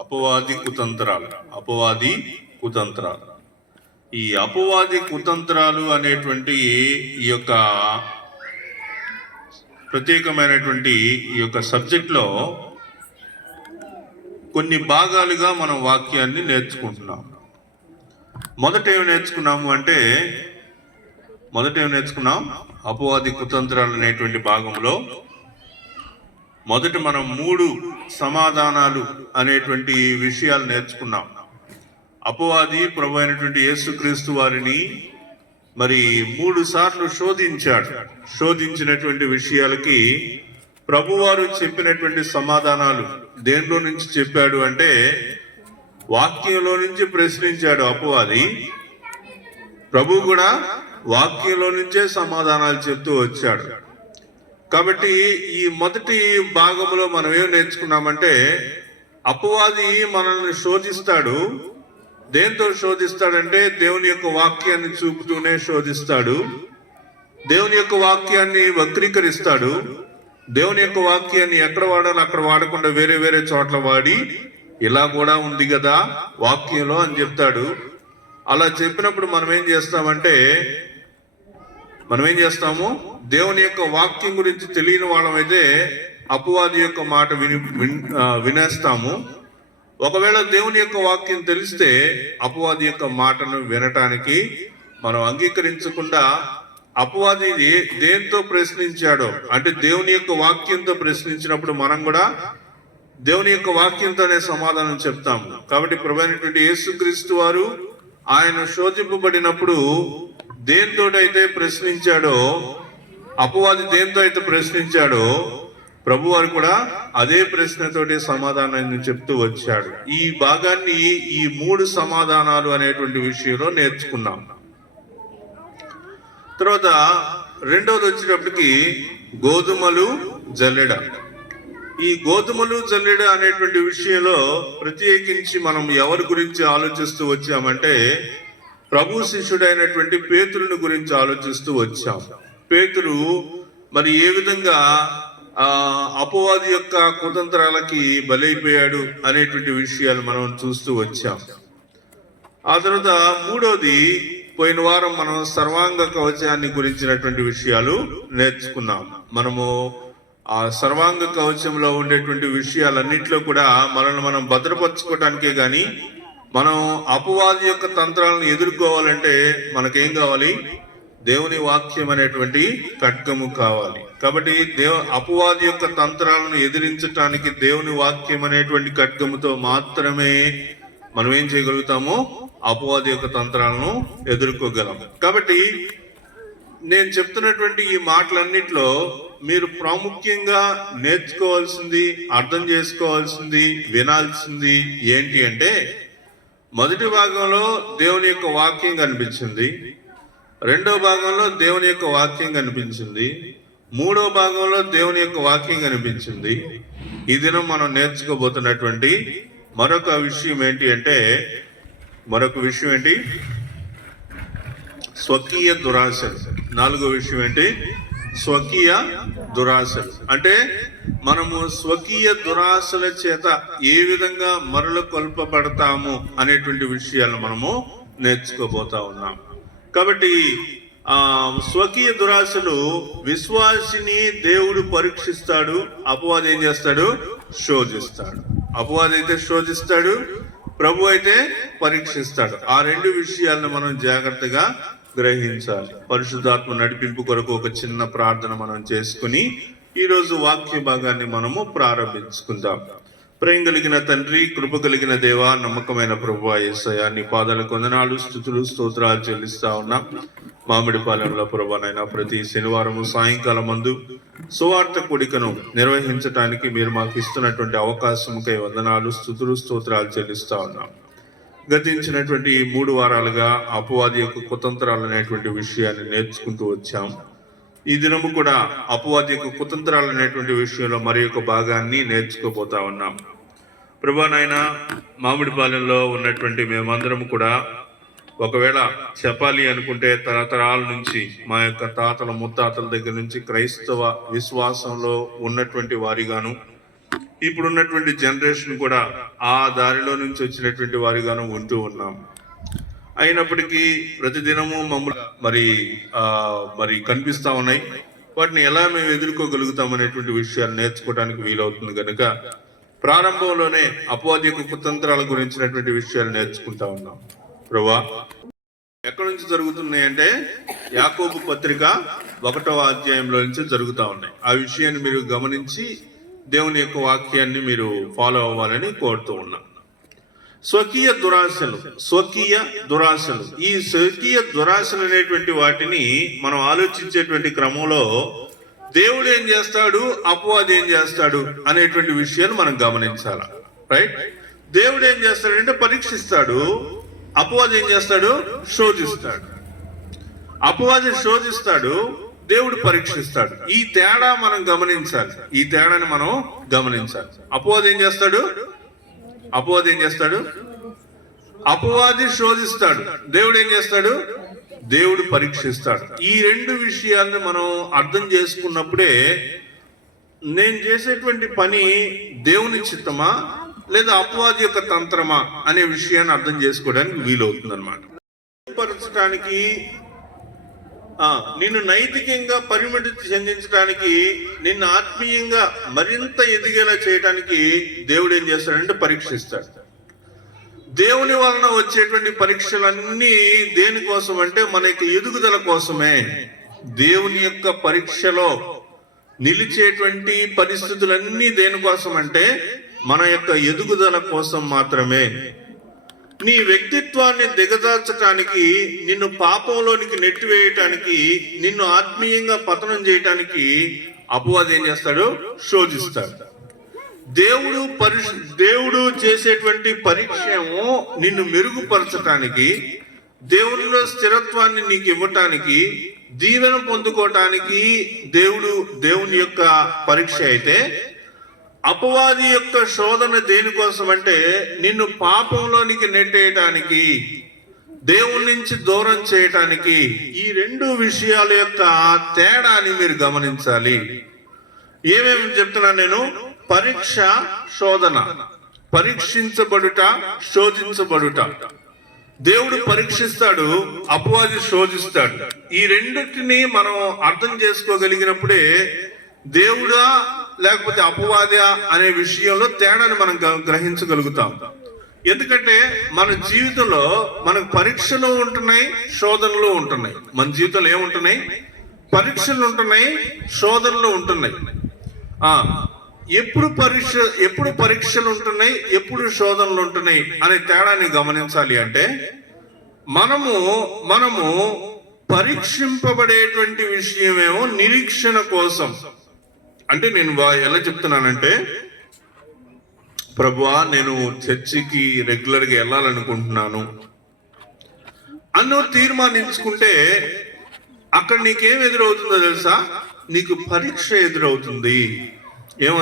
అపవాది కుతంత్రాలు. అపవాది కుతంత్రాలు. ఈ అపవాది కుతంత్రాలు అనేటువంటి ఈ యొక్క ప్రత్యేకమైనటువంటి ఈ యొక్క సబ్జెక్ట్లో కొన్ని భాగాలుగా మనం వాక్యాన్ని నేర్చుకుంటున్నాం. మొదట ఏమి నేర్చుకున్నాం? అపవాది కుతంత్రాలు అనేటువంటి భాగంలో మొదట మనం 3 సమాధానాలు అనేటువంటి విషయాలు నేర్చుకున్నాం. అపవాది ప్రభు అయినటువంటి యేసుక్రీస్తు వారిని మరి 3 సార్లు శోధించినటువంటి విషయాలకి ప్రభువారు చెప్పినటువంటి సమాధానాలు దేనిలో నుంచి చెప్పాడు అంటే వాక్యంలో నుంచి ప్రశ్నించాడు అపవాది. ప్రభు కూడా వాక్యంలో నుంచే సమాధానాలు చెప్తూ వచ్చాడు. కాబట్టి ఈ మొదటి భాగంలో మనం ఏం నేర్చుకున్నామంటే అపవాది మనల్ని శోధిస్తాడు. దేంతో శోధిస్తాడంటే దేవుని యొక్క వాక్యాన్ని చూపుతూనే శోధిస్తాడు. దేవుని యొక్క వాక్యాన్ని వక్రీకరిస్తాడు. దేవుని యొక్క వాక్యాన్ని ఎక్కడ వాడాలో అక్కడ వాడకుండా వేరే వేరే చోట్ల వాడి ఇలా కూడా ఉంది కదా వాక్యంలో అని చెప్తాడు. అలా చెప్పినప్పుడు మనం ఏం చేస్తాము? దేవుని యొక్క వాక్యం గురించి తెలియని వాళ్ళమైతే అపవాది యొక్క మాట వినేస్తాము. ఒకవేళ దేవుని యొక్క వాక్యం తెలిస్తే అపవాది యొక్క మాటను వినటానికి మనం అంగీకరించకుండా అపవాది దేంతో ప్రశ్నించాడో అంటే దేవుని యొక్క వాక్యంతో ప్రశ్నించినప్పుడు మనం కూడా దేవుని యొక్క వాక్యంతోనే సమాధానం చెప్తాము. కాబట్టి ప్రభువైనటువంటి యేసుక్రీస్తు వారు ఆయన శోధింపబడినప్పుడు దేంతోటైతే ప్రశ్నించాడో అపవాది దేంతో అయితే ప్రశ్నించాడో ప్రభువారు కూడా అదే ప్రశ్నతోటి సమాధానాన్ని చెప్తూ వచ్చాడు. ఈ భాగాన్ని ఈ 3 సమాధానాలు అనేటువంటి విషయంలో నేర్చుకున్నాం. తర్వాత రెండవది వచ్చేటప్పటికి గోధుమలు జల్లెడ. ఈ గోధుమలు జల్లెడ అనేటువంటి విషయంలో ప్రత్యేకించి మనం ఎవరి గురించి ఆలోచిస్తూ వచ్చామంటే ప్రభు శిష్యుడైనటువంటి పేతురుని గురించి ఆలోచిస్తూ వచ్చాం. పేతురు మరి ఏ విధంగా అపవాది యొక్క కుతంత్రాలకి బలైపోయాడు అనేటువంటి విషయాలు మనం చూస్తూ వచ్చాం. ఆ తర్వాత మూడోది పోయిన వారం మనం సర్వాంగ కవచాన్ని గురించినటువంటి విషయాలు నేర్చుకున్నాం. మనము ఆ సర్వాంగ కవచంలో ఉండేటువంటి విషయాలన్నింటిలో కూడా మనల్ని మనం భద్రపరచుకోవడానికే గాని మనం అపవాది యొక్క తంత్రాలను ఎదుర్కోవాలంటే మనకేం కావాలి? దేవుని వాక్యం అనేటువంటి ఖడ్గము కావాలి. కాబట్టి అపవాది యొక్క తంత్రాలను ఎదిరించటానికి దేవుని వాక్యం అనేటువంటి ఖడ్గముతో మాత్రమే మనం ఏం చేయగలుగుతామో అపవాది యొక్క తంత్రాలను ఎదుర్కోగలం. కాబట్టి నేను చెప్తున్నటువంటి ఈ మాటలన్నిటిలో మీరు ప్రాముఖ్యంగా నేర్చుకోవాల్సింది, అర్థం చేసుకోవాల్సింది, వినాల్సింది ఏంటి అంటే మొదటి భాగంలో దేవుని యొక్క వాక్యం కనిపించింది, రెండో భాగంలో దేవుని యొక్క వాక్యం కనిపించింది, మూడో భాగంలో దేవుని యొక్క వాక్యం కనిపించింది. ఈ దినం మనం నేర్చుకోబోతున్నటువంటి మరొక విషయం ఏంటి? స్వకీయ దురాశలు. 4వ విషయం ఏంటి? స్వకీయ దురాశలు. అంటే మనము స్వకీయ దురాశల చేత ఏ విధంగా మరల కొల్పబడతాము అనేటువంటి విషయాలు మనము నేర్చుకోబోతా ఉన్నాం. కాబట్టి స్వకీయ దురాశలు విశ్వాసిని దేవుడు పరీక్షిస్తాడు, అపవాది ఏం చేస్తాడు? శోధిస్తాడు. అపవాది అయితే శోధిస్తాడు, ప్రభు అయితే పరీక్షిస్తాడు. ఆ 2 విషయాలను మనం జాగ్రత్తగా గ్రహించాలి. పరిశుద్ధాత్మ నడిపింపు కొరకు ఒక చిన్న ప్రార్థన మనం చేసుకుని ఈరోజు వాక్య భాగాన్ని మనము ప్రారంభించుకుందాం. ప్రేమ కలిగిన తండ్రి, కృప కలిగిన దేవా, నమ్మకమైన ప్రభువా యేసయ్యా, నీ పాదాలకు వందనాలు, స్తుతులు, స్తోత్రాలు చెల్లిస్తా ఉన్నాం. మామిడిపాలెంలో ప్రభువైనా ప్రతి శనివారము సాయంకాలం మందు సువార్త కూడికను నిర్వహించడానికి మీరు మాకు ఇస్తున్నటువంటి అవకాశంకై వందనాలు, స్తుతులు, స్తోత్రాలు చెల్లిస్తా ఉన్నాం. గతించినటువంటి 3 వారాలుగా అపవాది యొక్క కుతంత్రాలు అనేటువంటి విషయాన్ని నేర్చుకుంటూ వచ్చాం. ఈ దినము కూడా అపవాది యొక్క కుతంత్రాలు అనేటువంటి విషయంలో మరి ఒక భాగాన్ని నేర్చుకోబోతా ఉన్నాం. ప్రభువా నాయనా, మామిడిపాలెంలో ఉన్నటువంటి మేమందరం కూడా ఒకవేళ చెప్పాలి అనుకుంటే తరతరాల నుంచి మా యొక్క తాతల ముత్తాతల దగ్గర నుంచి క్రైస్తవ విశ్వాసంలో ఉన్నటువంటి వారిగాను ఇప్పుడున్నటువంటి జనరేషన్ కూడా ఆ దారిలో నుంచి వచ్చినటువంటి వారిగాను ఉంటూ ఉన్నాం. అయినప్పటికీ ప్రతిదినము మమ్మల్ని మరి కనిపిస్తా ఉన్నాయి. వాటిని ఎలా మేము ఎదుర్కోగలుగుతాం అనేటువంటి విషయాలు నేర్చుకోవడానికి వీలవుతుంది కనుక ప్రారంభంలోనే అపవాది యొక్క కుతంత్రాల గురించినటువంటి విషయాలు నేర్చుకుంటా ఉన్నాం. ప్రభువా, ఎక్కడి నుంచి జరుగుతున్నాయంటే యాకోబు పత్రిక 1వ అధ్యాయంలో నుంచి జరుగుతూ ఉన్నాయి. ఆ విషయాన్ని మీరు గమనించి దేవుని యొక్క వాక్యాన్ని మీరు ఫాలో అవ్వాలని కోరుతూ ఉన్నాం. స్వకీయ దురాశలు ఈ స్వకీయ దురాశలు అనేటువంటి వాటిని మనం ఆలోచించేటువంటి క్రమంలో దేవుడు ఏం చేస్తాడు, అపవాది ఏం చేస్తాడు అనేటువంటి విషయాలు మనం గమనించాలి. రైట్? దేవుడు ఏం చేస్తాడంటే పరీక్షిస్తాడు, అపవాది ఏం చేస్తాడు, శోధిస్తాడు. అపవాది శోధిస్తాడు, దేవుడు పరీక్షిస్తాడు. ఈ తేడా మనం గమనించాలి. ఈ తేడాని మనం గమనించాలి. అపవాది ఏం చేస్తాడు, అపవాది శోధిస్తాడు, దేవుడు ఏం చేస్తాడు, దేవుడు పరీక్షిస్తాడు. ఈ రెండు విషయాలను మనం అర్థం చేసుకున్నప్పుడే నేను చేసేటువంటి పని దేవుని చిత్తమా లేదా అపవాది యొక్క తంత్రమా అనే విషయాన్ని అర్థం చేసుకోవడానికి వీలవుతుంది అనమాట. పరచడానికి, నిన్ను నైతికంగా పరిమితి చెందించడానికి, నిన్ను ఆత్మీయంగా మరింత ఎదిగేలా చేయడానికి దేవుడు ఏం చేస్తాడంటే పరీక్షిస్తాడు. దేవుని వలన వచ్చేటువంటి పరీక్షలన్నీ దేనికోసం అంటే మన యొక్క ఎదుగుదల కోసమే. దేవుని యొక్క పరీక్షలో నిలిచేటువంటి పరిస్థితులన్నీ దేనికోసం అంటే మన యొక్క ఎదుగుదల కోసం మాత్రమే. నీ వ్యక్తిత్వాన్ని దిగజార్చడానికి, నిన్ను పాపంలోనికి నెట్టివేయటానికి, నిన్ను ఆత్మీయంగా పతనం చేయటానికి అపవాది ఏం చేస్తాడు, శోధిస్తాడు. దేవుడు చేసేటువంటి పరీక్షేమో నిన్ను మెరుగుపరచటానికి, దేవునిలో స్థిరత్వాన్ని నీకు ఇవ్వటానికి, దీవెన పొందుకోవటానికి దేవుని యొక్క పరీక్ష అయితే, అపవాది యొక్క శోధన దేనికోసం అంటే నిన్ను పాపంలోనికి నెట్టేయటానికి, దేవుని నుంచి దూరం చేయటానికి. ఈ రెండు విషయాల యొక్క తేడాని మీరు గమనించాలి. ఏమేమి చెప్తున్నాను నేను? పరీక్ష, శోధన. పరీక్షించబడుట, శోధించబడుట. దేవుడు పరీక్షిస్తాడు, అపవాది శోధిస్తాడు. ఈ రెండింటిని మనం అర్థం చేసుకోగలిగినప్పుడే దేవుడా లేకపోతే అపవాదా అనే విషయంలో తేడాని మనం గ్రహించగలుగుతాం. ఎందుకంటే మన జీవితంలో మనకు పరీక్షలు ఉంటున్నాయి, శోధనలు ఉంటున్నాయి. మన జీవితంలో ఏముంటున్నాయి? పరీక్షలు ఉంటున్నాయి, శోధనలు ఉంటున్నాయి. ఎప్పుడు పరీక్షలు ఉంటున్నాయి, ఎప్పుడు శోధనలు ఉంటున్నాయి అనే తేడాన్ని గమనించాలి. అంటే మనము పరీక్షింపబడేటువంటి విషయమేమో నిరీక్షణ కోసం. అంటే నేను ఎలా చెప్తున్నానంటే, ప్రభువా నేను చర్చికి రెగ్యులర్గా వెళ్ళాలనుకుంటున్నాను అన్నో తీర్మానించుకుంటే అక్కడ నీకేం ఎదురవుతుందో తెలుసా? నీకు పరీక్ష ఎదురవుతుంది. ఏం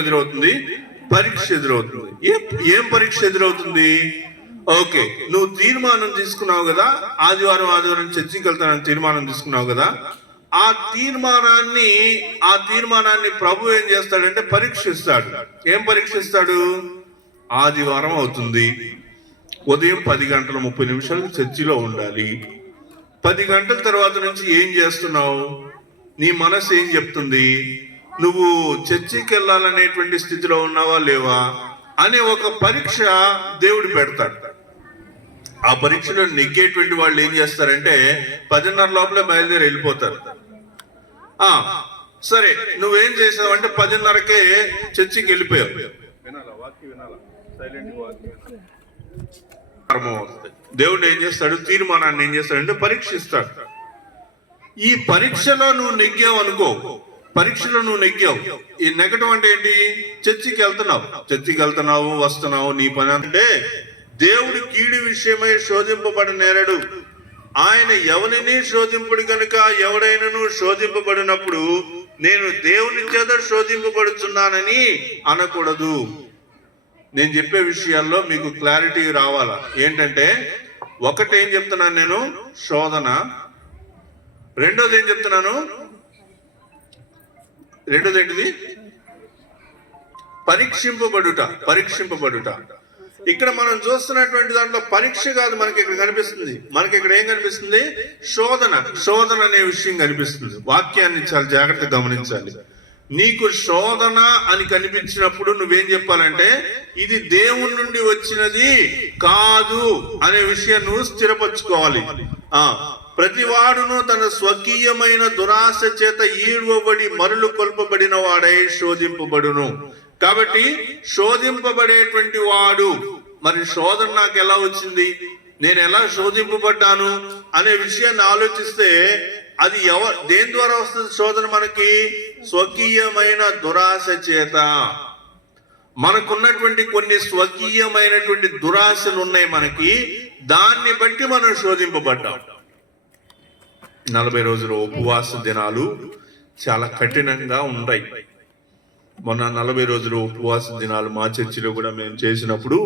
ఎదురవుతుంది? పరీక్ష ఎదురవుతుంది. ఏం పరీక్ష ఎదురవుతుంది? ఓకే, నువ్వు తీర్మానం తీసుకున్నావు కదా, ఆదివారం చర్చికి వెళ్తానని తీర్మానం తీసుకున్నావు కదా, ఆ తీర్మానాన్ని ప్రభు ఏం చేస్తాడంటే పరీక్షిస్తాడు. ఏం పరీక్షిస్తాడు? ఆదివారం అవుతుంది, ఉదయం 10:30 చర్చిలో ఉండాలి. 10 గంటల తర్వాత నుంచి ఏం చేస్తున్నావు? నీ మనసు ఏం చెప్తుంది? నువ్వు చర్చికి వెళ్ళాలనేటువంటి స్థితిలో ఉన్నావా లేవా అనే ఒక పరీక్ష దేవుడు పెడతాడు. ఆ పరీక్షలో నెగ్గేటువంటి వాళ్ళు ఏం చేస్తారంటే 10:30 లోపలే బయలుదేరి వెళ్ళిపోతారు. సరే, నువ్వేం చేసావు అంటే 10:30కే చర్చికి వెళ్ళిపోయావు. దేవుడు ఏం చేస్తాడు? తీర్మానాన్ని ఏం చేస్తాడంటే పరీక్షిస్తాడు. ఈ పరీక్షలో నువ్వు నెగ్గావు అనుకో, పరీక్షలో నువ్వు నెగ్గావు. ఈ నెగటివ్ అంటే ఏంటి? చర్చికి వెళ్తున్నావు, వస్తున్నావు, నీ పని అంటే దేవుడు కీడి విషయమై శోధింపబడనేరడు, ఆయన ఎవరిని శోధింపుడు కనుక ఎవడైనను శోధింపబడినప్పుడు నేను దేవుని చేత శోధింపబడుతున్నానని అనకూడదు. నేను చెప్పే విషయాల్లో మీకు క్లారిటీ రావాలా. ఏంటంటే, ఒకటి ఏం చెప్తున్నాను నేను? శోధన. రెండోది ఏం చెప్తున్నాను? రెండోది ఏంటిది? పరీక్షింపబడుట. ఇక్కడ మనం చూస్తున్నటువంటి దాంట్లో పరీక్ష కాదు మనకి ఇక్కడ కనిపిస్తుంది. మనకి ఇక్కడ ఏం కనిపిస్తుంది? శోధన అనే విషయం కనిపిస్తుంది. వాక్యాన్ని చాలా జాగ్రత్తగా గమనించాలి. నీకు శోధన అని కనిపించినప్పుడు నువ్వేం చెప్పాలంటే ఇది దేవుని నుండి వచ్చినది కాదు అనే విషయం నువ్వు స్థిరపరచుకోవాలి. ప్రతి వాడును తన స్వకీయమైన దురాశ చేత ఈడ్వబడి మరులు కొల్పబడిన వాడై శోధింపబడును. కాబట్టి శోధింపబడేటువంటి వాడు, మరి శోధన నాకు ఎలా వచ్చింది, నేను ఎలా శోధింపబడ్డాను అనే విషయాన్ని ఆలోచిస్తే అది దేని ద్వారా వస్తుంది శోధన? మనకి స్వకీయమైన దురాశ చేత. మనకున్నటువంటి కొన్ని స్వకీయమైనటువంటి దురాశలు ఉన్నాయి మనకి, దాన్ని బట్టి మనం శోధింపబడ్డాం. 40 రోజుల ఉపవాస దినాలు చాలా కఠినంగా ఉన్నాయి. మొన్న 40 రోజుల ఉపవాస దినాలు మా చర్చిలో కూడా మేము చేసినప్పుడు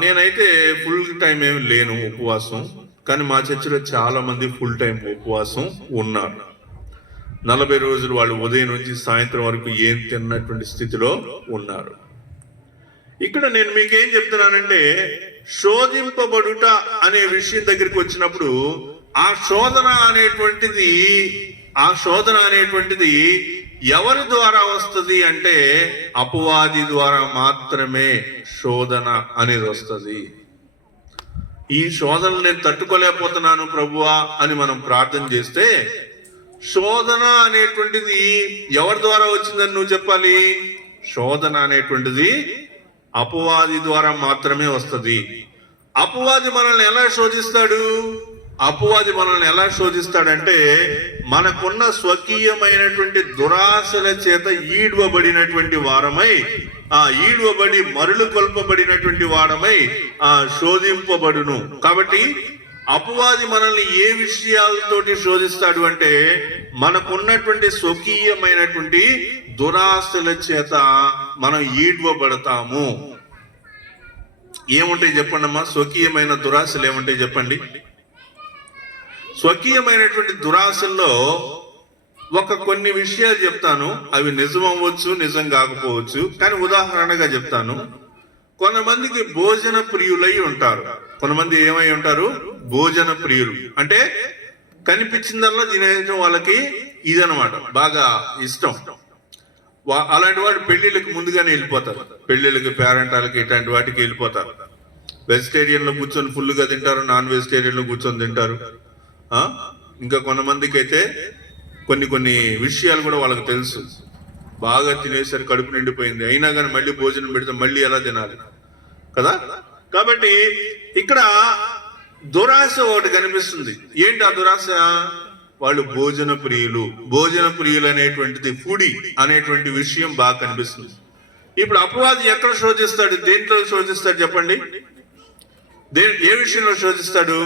నేనైతే ఫుల్ టైం ఏమి లేను ఉపవాసం, కానీ మా చర్చిలో చాలా మంది ఫుల్ టైం ఉపవాసం ఉన్నారు. 40 రోజులు వాళ్ళు ఉదయం నుంచి సాయంత్రం వరకు ఏం తిన్నటువంటి స్థితిలో ఉన్నారు. ఇక్కడ నేను మీకేం చెప్తున్నానంటే శోధింపబడుట అనే విషయం దగ్గరికి వచ్చినప్పుడు ఆ శోధన అనేటువంటిది ఎవరి ద్వారా వస్తుంది అంటే అపవాది ద్వారా మాత్రమే శోధన అనేది వస్తుంది. ఈ శోధనలు నేను తట్టుకోలేకపోతున్నాను ప్రభువా అని మనం ప్రార్థన చేస్తే శోధన అనేటువంటిది ఎవరి ద్వారా వచ్చిందని నువ్వు చెప్పాలి. శోధన అనేటువంటిది అపవాది ద్వారా మాత్రమే వస్తుంది. అపవాది మనల్ని ఎలా శోధిస్తాడంటే మనకున్న స్వకీయమైనటువంటి దురాశల చేత ఈడ్వబడినటువంటి వారమై, ఈడ్వబడి మరులు కొల్పబడినటువంటి వారమై శోధింపబడును. కాబట్టి అపవాది మనల్ని ఏ విషయాలతోటి శోధిస్తాడు అంటే మనకున్నటువంటి స్వకీయమైనటువంటి దురాశల చేత మనం ఈడ్వబడతాము. ఏముంటాయి చెప్పండి అమ్మా? స్వకీయమైన దురాశలు ఏముంటాయి చెప్పండి? స్వకీయమైనటువంటి దురాశల్లో కొన్ని విషయాలు చెప్తాను. అవి నిజం అవ్వచ్చు, నిజం కాకపోవచ్చు, కానీ ఉదాహరణగా చెప్తాను. కొంతమందికి భోజన ప్రియులై ఉంటారు. కొంతమంది ఏమై ఉంటారు? భోజన ప్రియులు. అంటే కనిపించిందల్లా తినేయడం వాళ్ళకి ఇదనమాట, బాగా ఇష్టం. అలాంటి వాడు పెళ్లిళ్ళకి ముందుగానే వెళ్ళిపోతారు. పెళ్లిళ్ళకి, పేరెంటాలకి, ఇట్లాంటి వాటికి వెళ్ళిపోతారు. వెజిటేరియన్ లో కూర్చొని ఫుల్గా తింటారు, నాన్ వెజిటేరియన్ లో కూర్చొని తింటారు. ఇంకా కొంతమందికి అయితే కొన్ని విషయాలు కూడా వాళ్ళకి తెలుసు. బాగా తినేసరి కడుపు నిండిపోయింది, అయినా కానీ మళ్ళీ భోజనం పెడితే మళ్ళీ ఎలా తినాలి కదా. కాబట్టి ఇక్కడ దురాశ ఒకటి కనిపిస్తుంది. ఏంటి ఆ దురాశ? వాళ్ళు భోజన ప్రియులు అనేటువంటిది, ఫుడి అనేటువంటి విషయం బాగా కనిపిస్తుంది. ఇప్పుడు అపవాది ఎక్కడ శోధిస్తాడు? దేంట్లో శోధిస్తాడు చెప్పండి? ఏ విషయంలో శోధిస్తాడు?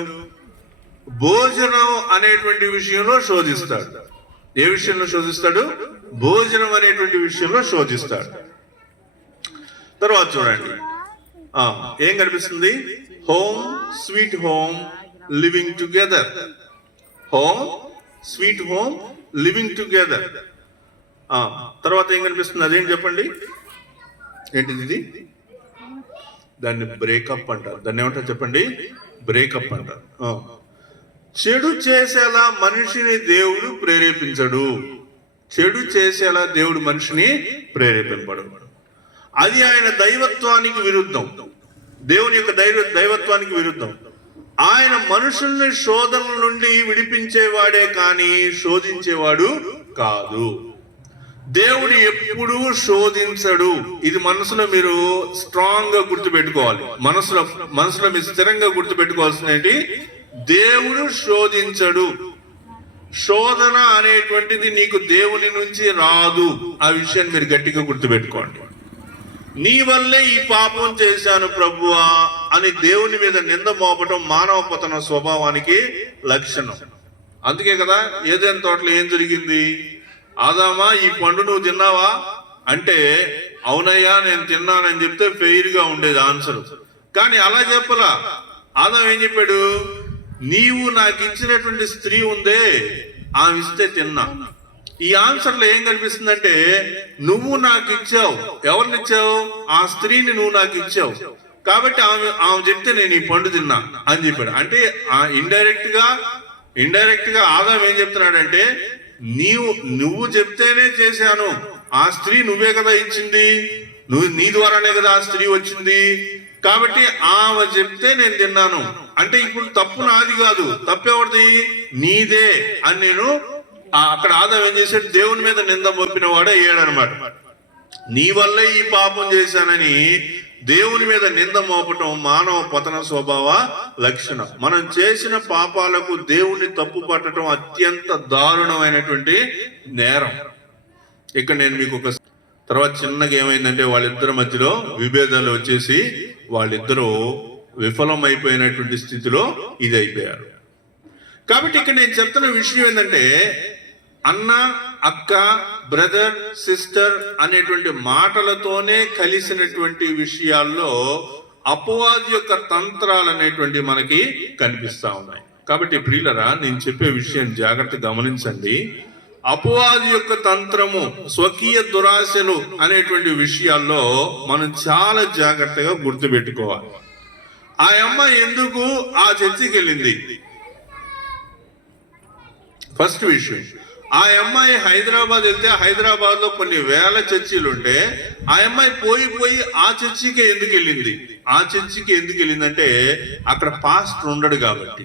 భోజనం అనేటువంటి విషయంలో శోధిస్తాడు. ఏ విషయంలో శోధిస్తాడు? భోజనం అనేటువంటి విషయంలో శోధిస్తాడు. తర్వాత చూడండి ఏం కనిపిస్తుంది? Home sweet home living together. Home sweet home living together. తర్వాత ఏం కనిపిస్తుంది? అదేం చెప్పండి? ఏంటిది ఇది? దాన్ని బ్రేకప్ అంటారు. దాన్ని ఏమంటారు చెప్పండి? బ్రేకప్ అంటారు. చెడు చేసేలా మనిషిని దేవుడు ప్రేరేపించడు. చెడు చేసేలా దేవుడు మనిషిని ప్రేరేపింపడు. అది ఆయన దైవత్వానికి విరుద్ధం. దేవుని యొక్క దైవత్వానికి విరుద్ధం. ఆయన మనుషుల్ని శోధనల నుండి విడిపించేవాడే కానీ శోధించేవాడు కాదు. దేవుడు ఎప్పుడూ శోధించడు. ఇది మనసులో మీరు స్ట్రాంగ్ గా గుర్తుపెట్టుకోవాలి. మనసులో మీరు స్థిరంగా గుర్తుపెట్టుకోవాల్సిన ఏంటి? దేవుడు శోధించడు. శోధన అనేటువంటిది నీకు దేవుని నుంచి రాదు. ఆ విషయాన్ని మీరు గట్టిగా గుర్తుపెట్టుకోండి. నీ వల్లే ఈ పాపం చేశాను ప్రభువా అని దేవుని మీద నింద మోపటం మానవ పతన స్వభావానికి లక్షణం. అందుకే కదా ఏదైనా తోటలో ఏం జరిగింది? ఆదామా ఈ పండు నువ్వు తిన్నావా అంటే అవునయ్యా నేను తిన్నానని చెప్తే ఫెయిర్ గా ఉండేది ఆన్సర్. కానీ అలా చెప్పలా. ఆదాం ఏం చెప్పాడు? నీవు నాకు ఇచ్చినటువంటి స్త్రీ ఉందే, ఆమె ఇస్తే తిన్నా. ఈ ఆన్సర్లో ఏం కనిపిస్తుందంటే, నువ్వు నాకు ఇచ్చావు. ఎవరిని ఇచ్చావు? ఆ స్త్రీని నువ్వు నాకు ఇచ్చావు, కాబట్టి ఆమె చెప్తే నేను ఈ పండు తిన్నా అని చెప్పాడు. అంటే ఇండైరెక్ట్ గా ఆదాం ఏం చెప్తున్నాడంటే, నువ్వు చెప్తేనే చేశాను, ఆ స్త్రీ నువ్వే కదా ఇచ్చింది, నీ ద్వారానే కదా ఆ స్త్రీ వచ్చింది, కాబట్టి ఆమె చెప్తే నేను తిన్నాను. అంటే ఇప్పుడు తప్పు నాది కాదు, తప్పెవరిది? నీదే అని నేను అక్కడ ఆదాం ఏం చేశాడు? దేవుని మీద నింద మోపిన వాడే అయ్యాడనమాట. నీ వల్లే ఈ పాపం చేశానని దేవుని మీద నింద మోపటం మానవ పతన స్వభావ లక్షణం. మనం చేసిన పాపాలకు దేవుని తప్పు పట్టడం అత్యంత దారుణమైనటువంటి నేరం. ఇక్కడ నేను మీకు ఒక తర్వాత చిన్నగా ఏమైందంటే, వాళ్ళిద్దరి మధ్యలో విభేదాలు వచ్చేసి వాళ్ళిద్దరూ విఫలమైపోయినటువంటి స్థితిలో ఇది అయిపోయారు. కాబట్టి ఇక్కడ నేను చెప్తున్న విషయం ఏంటంటే, అన్న, అక్క, బ్రదర్, సిస్టర్ అనేటువంటి మాటలతోనే కలిసినటువంటి విషయాల్లో అపవాది యొక్క తంత్రాలు అనేటువంటి మనకి కనిపిస్తా ఉన్నాయి. కాబట్టి ప్రియులరా, నేను చెప్పే విషయం జాగ్రత్తగా గమనించండి. అపవాది యొక్క తంత్రము, స్వకీయ దురాశలు అనేటువంటి విషయాల్లో మనం చాలా జాగ్రత్తగా గుర్తుపెట్టుకోవాలి. ఆ అమ్మాయి ఎందుకు ఆ చర్చికి వెళ్ళింది? ఫస్ట్ విషయం, ఆ అమ్మాయి హైదరాబాద్ వెళ్తే హైదరాబాద్ లో కొన్ని వేల చర్చిలు ఉంటే ఆ అమ్మాయి పోయి ఆ చర్చికి ఎందుకు వెళ్ళింది? ఆ చర్చికి ఎందుకు వెళ్ళిందంటే, అక్కడ పాస్టర్ ఉండడు కాబట్టి.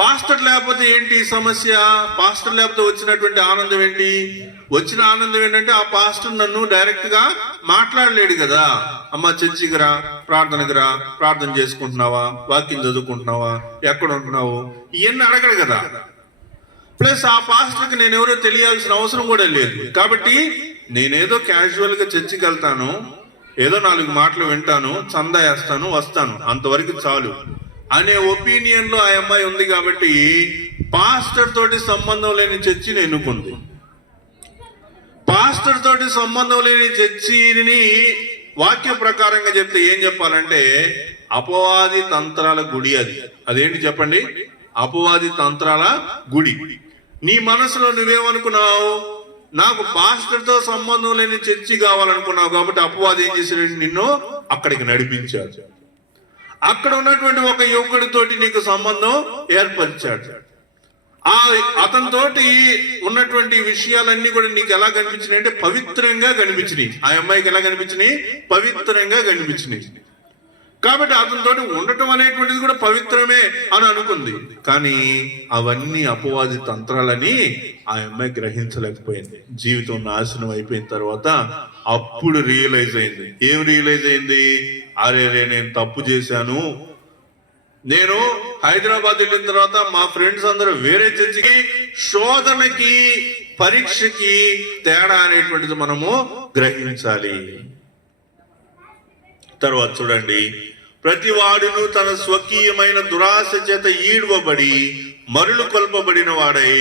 పాస్టర్ లేకపోతే ఏంటి సమస్య? పాస్టర్ లేకపోతే వచ్చినటువంటి ఆనందం ఏంటి? వచ్చిన ఆనందం ఏంటంటే, ఆ పాస్టర్ నన్ను డైరెక్ట్ గా మాట్లాడలేడు కదా. అమ్మ చర్చికి రా, ప్రార్థనకి రా, ప్రార్థన చేసుకుంటున్నావా, వాక్యం చదువుకుంటున్నావా, ఎక్కడ ఉంటున్నావు, ఇవన్నీ అడగడు కదా. ప్లస్ ఆ పాస్టర్కి నేను ఎవరో తెలియాల్సిన అవసరం కూడా లేదు. కాబట్టి నేనేదో క్యాజువల్ గా చర్చికి వెళ్తాను, ఏదో 4 మాటలు వింటాను, చందా వేస్తాను, వస్తాను, అంతవరకు చాలు అనే ఒపీనియన్ లో ఆ అమ్మాయి ఉంది. కాబట్టి పాస్టర్ తోటి సంబంధం లేని చర్చిని ఎన్నుకుంది. పాస్టర్ తోటి సంబంధం లేని చర్చిని వాక్య ప్రకారంగా చెప్తే ఏం చెప్పాలంటే, అపవాది తంత్రాల గుడి. అదేంటి చెప్పండి? అపవాది తంత్రాల గుడి. నీ మనసులో నువ్వేమనుకున్నావు? నాకు పాస్టర్ తో సంబంధం లేని చర్చి కావాలనుకున్నావు, కాబట్టి అపవాది ఏం చేశాడు? నిన్ను అక్కడికి నడిపించాడు. అక్కడ ఉన్నటువంటి ఒక యువకుడితోటి నీకు సంబంధం ఏర్పరిచాడు. అతనితోటి ఉన్నటువంటి విషయాలన్నీ కూడా నీకు ఎలా కనిపించినాయి అంటే పవిత్రంగా కనిపించినాయి. ఆ అమ్మాయికి ఎలా కనిపించినాయి? పవిత్రంగా కనిపించినాయి. కాబట్టి అతనితో ఉండటం అనేటువంటిది కూడా పవిత్రమే అని అనుకుంది. కానీ అవన్నీ అపవాది తంత్రాలని ఆ అమ్మాయి గ్రహించలేకపోయింది. జీవితం నాశనం అయిపోయిన తర్వాత అప్పుడు రియలైజ్ అయింది. ఏం రియలైజ్ అయింది? అరే నేను తప్పు చేశాను. నేను హైదరాబాద్ వెళ్ళిన తర్వాత మా ఫ్రెండ్స్ అందరూ వేరే చర్చికి, శోధనకి, పరీక్షకి తేడా అనేటువంటిది మనము గ్రహించాలి. తర్వాత చూడండి, ప్రతి వాడును తన స్వకీయమైన దురాశ చేత ఈడ్వబడి మరులు కొల్పబడిన వాడై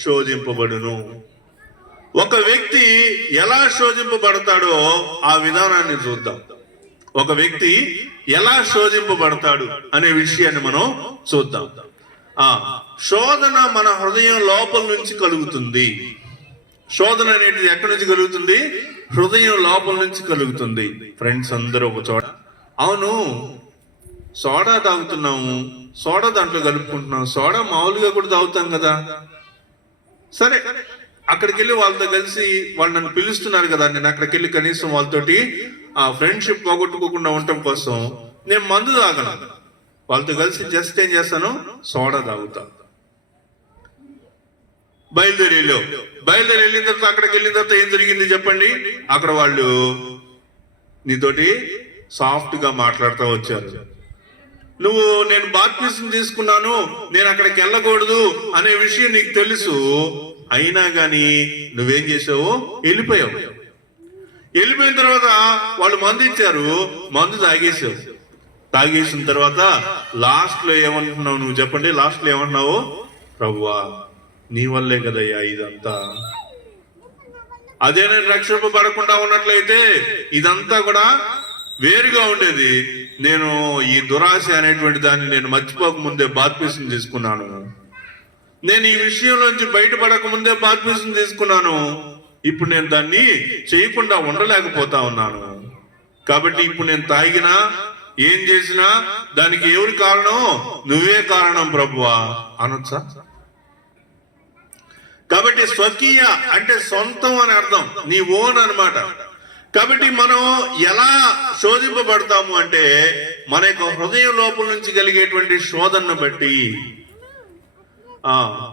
శోధింపబడును. ఒక వ్యక్తి ఎలా శోధింపబడతాడో ఆ విధానాన్ని చూద్దాం. ఒక వ్యక్తి ఎలా శోధింపబడతాడు అనే విషయాన్ని మనం చూద్దాం. శోధన మన హృదయం లోపల నుంచి కలుగుతుంది. శోధన అనేది ఎక్కడి నుంచి కలుగుతుంది? హృదయం లోపల నుంచి కలుగుతుంది. ఫ్రెండ్స్ అందరూ ఒక చోట, అవును సోడా తాగుతున్నాము, సోడా దాంట్లో కలుపుకుంటున్నాం, సోడా మామూలుగా కూడా తాగుతాం కదా. సరే, అక్కడికి వెళ్ళి వాళ్ళతో కలిసి వాళ్ళు నన్ను పిలుస్తున్నారు కదా, నేను అక్కడికి వెళ్ళి కనీసం వాళ్ళతోటి ఆ ఫ్రెండ్షిప్ పోగొట్టుకోకుండా ఉండటం కోసం నేను మందు తాగను. వాళ్ళతో కలిసి జస్ట్ ఏం చేస్తాను? సోడా తాగుతా. బయలుదేరి వెళ్ళిన తర్వాత అక్కడికి వెళ్ళిన తర్వాత ఏం జరిగింది చెప్పండి? అక్కడ వాళ్ళు నీతోటి సాఫ్ట్ గా మాట్లాడుతూ వచ్చారు. నేను బాప్తిసం తీసుకున్నాను, నేను అక్కడికి వెళ్ళకూడదు అనే విషయం నీకు తెలుసు. అయినా గాని నువ్వేం చేసావు? వెళ్ళిపోయావు. వెళ్ళిపోయిన తర్వాత వాళ్ళు మందు ఇచ్చారు, మందు తాగేసావు. తాగేసిన తర్వాత లాస్ట్ లో ఏమంటున్నావు నువ్వు చెప్పండి? లాస్ట్ లో ఏమంటున్నావు? ప్రభువా నీ వల్లే కదయ్యా ఇదంతా. అదే నేను రక్షింపబడకుండా ఉన్నట్లయితే ఇదంతా కూడా వేరుగా ఉండేది. నేను ఈ దురాశ అనేటువంటి దాన్ని నేను మర్చిపోక ముందే బాప్తిసం తీసుకున్నాను. నేను ఈ విషయంలోంచి బయటపడక ముందే బాప్తిసం తీసుకున్నాను, ఇప్పుడు నేను దాన్ని చేయకుండా ఉండలేకపోతా ఉన్నాను. కాబట్టి ఇప్పుడు నేను తాగినా ఏం చేసినా దానికి ఎవరి కారణం? నువ్వే కారణం ప్రభువా అనొచ్చా? కాబట్టి స్వకీయ అంటే సొంతం అని అర్థం, నీ ఓన్ అన్నమాట. కాబట్టి మనం ఎలా శోధింపబడతాము అంటే మన యొక్క హృదయం లోపల నుంచి కలిగేటువంటి శోధనను బట్టి.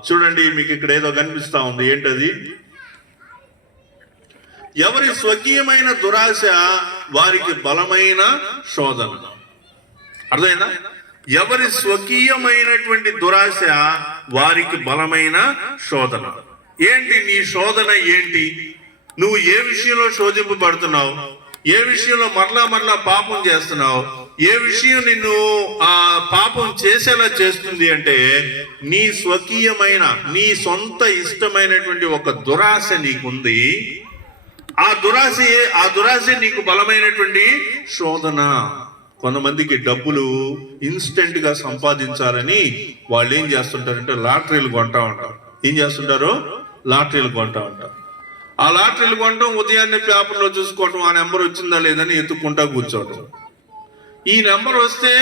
చూడండి, మీకు ఇక్కడ ఏదో కనిపిస్తా ఉంది, ఏంటది? ఎవరి స్వకీయమైన దురాశ వారికి బలమైన శోధన. అర్థమైందా? ఎవరి స్వకీయమైనటువంటి దురాశ వారికి బలమైన శోధన. ఏంటి నీ శోధన? ఏంటి? నువ్వు ఏ విషయంలో శోధింపబడుతున్నావు? ఏ విషయంలో మరలా పాపం చేస్తున్నావు? ఏ విషయం నిన్ను ఆ పాపం చేసేలా చేస్తుంది అంటే నీ స్వకీయమైన, నీ సొంత ఇష్టమైనటువంటి ఒక దురాశ నీకుంది. ఆ దురాశ నీకు బలమైనటువంటి శోధన. కొంతమందికి డబ్బులు ఇన్స్టెంట్ గా సంపాదించాలని వాళ్ళు ఏం చేస్తుంటారంటే లాటరీలు కొంటా ఉంటారు. ఏం చేస్తుంటారు? లాటరీలు కొంటా ఉంటారు. ఆ లాటరీలు కొనడం, ఉదయాన్నే పేపర్లో చూసుకోవటం, ఆ నెంబర్ వచ్చిందా లేదని ఎత్తుక్కుంటా కూర్చోవటం. ఈ నెంబర్ వస్తే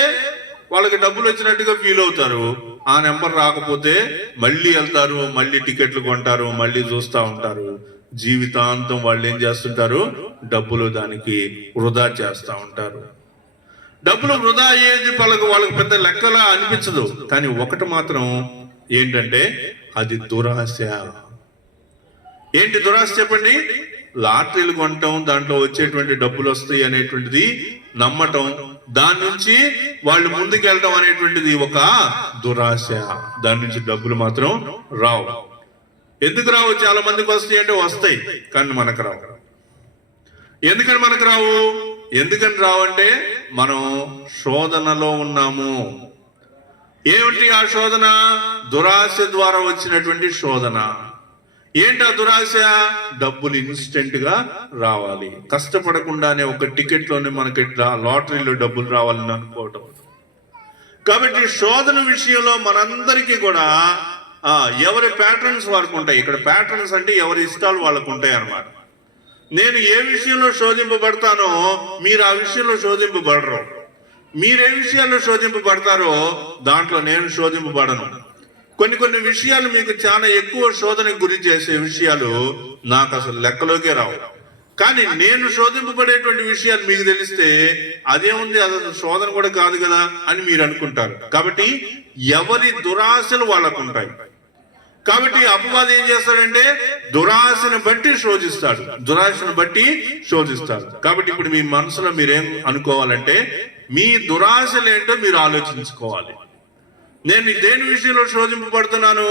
వాళ్ళకి డబ్బులు వచ్చినట్టుగా ఫీల్ అవుతారు. ఆ నెంబర్ రాకపోతే మళ్ళీ వెళ్తారు, మళ్ళీ టికెట్లు కొంటారు, మళ్ళీ చూస్తూ ఉంటారు. జీవితాంతం వాళ్ళు ఏం చేస్తుంటారు? డబ్బులు దానికి వృధా చేస్తూ ఉంటారు. డబ్బులు వృధా అయ్యేది వాళ్ళకి పెద్ద లెక్కలా అనిపించదు. కానీ ఒకటి మాత్రం ఏంటంటే అది దురాశ. ఏంటి దురాశ చెప్పండి? లాటరీలు కొనటం, దాంట్లో వచ్చేటువంటి డబ్బులు వస్తాయి అనేటువంటిది నమ్మటం, దాని నుంచి వాళ్ళు ముందుకెళ్ళటం అనేటువంటిది ఒక దురాశ. దాని నుంచి డబ్బులు మాత్రం రావు. ఎందుకు రావు? చాలా మందికి వస్తాయి అంటే వస్తాయి, కానీ మనకు రావు. ఎందుకని మనకు రావు? ఎందుకని రావంటే మనం శోధనలో ఉన్నాము. ఏమిటి ఆ శోధన? దురాశ ద్వారా వచ్చినటువంటి శోధన. ఏంటి ఆ దురాశ? డబ్బులు ఇన్స్టెంట్ గా రావాలి, కష్టపడకుండానే ఒక టికెట్ లోనే మనకి లాటరీలో డబ్బులు రావాలని అనుకోవటం. కాబట్టి శోధన విషయంలో మనందరికీ కూడా ఎవరి ప్యాటర్న్స్ వారికి ఉంటాయి. ఇక్కడ ప్యాటర్న్స్ అంటే ఎవరి ఇష్టాలు వాళ్ళకు ఉంటాయి అన్నమాట. నేను ఏ విషయంలో శోధింపబడతానో మీరు ఆ విషయంలో శోధింపబడరు. మీరు ఏ విషయాల్లో శోధింపబడతారో దాంట్లో నేను శోధింపబడను. కొన్ని విషయాలు మీకు చాలా ఎక్కువ శోధనకు గురి చేసే విషయాలు నాకు అసలు లెక్కలోకే రావు. కానీ నేను శోధింపబడేటువంటి విషయాలు మీకు తెలిస్తే అదేముంది, అసలు శోధన కూడా కాదు కదా అని మీరు అనుకుంటారు. కాబట్టి ఎవరి దురాశలు వాళ్ళకు ఉంటాయి. కాబట్టి అపవాది ఏం చేస్తాడంటే దురాశను బట్టి శోధిస్తాడు. కాబట్టి ఇప్పుడు మీ మనసులో మీరేం అనుకోవాలంటే మీ దురాశలు ఏంటో మీరు ఆలోచించుకోవాలి. నేను దేని విషయంలో శోధింపబడుతున్నాను?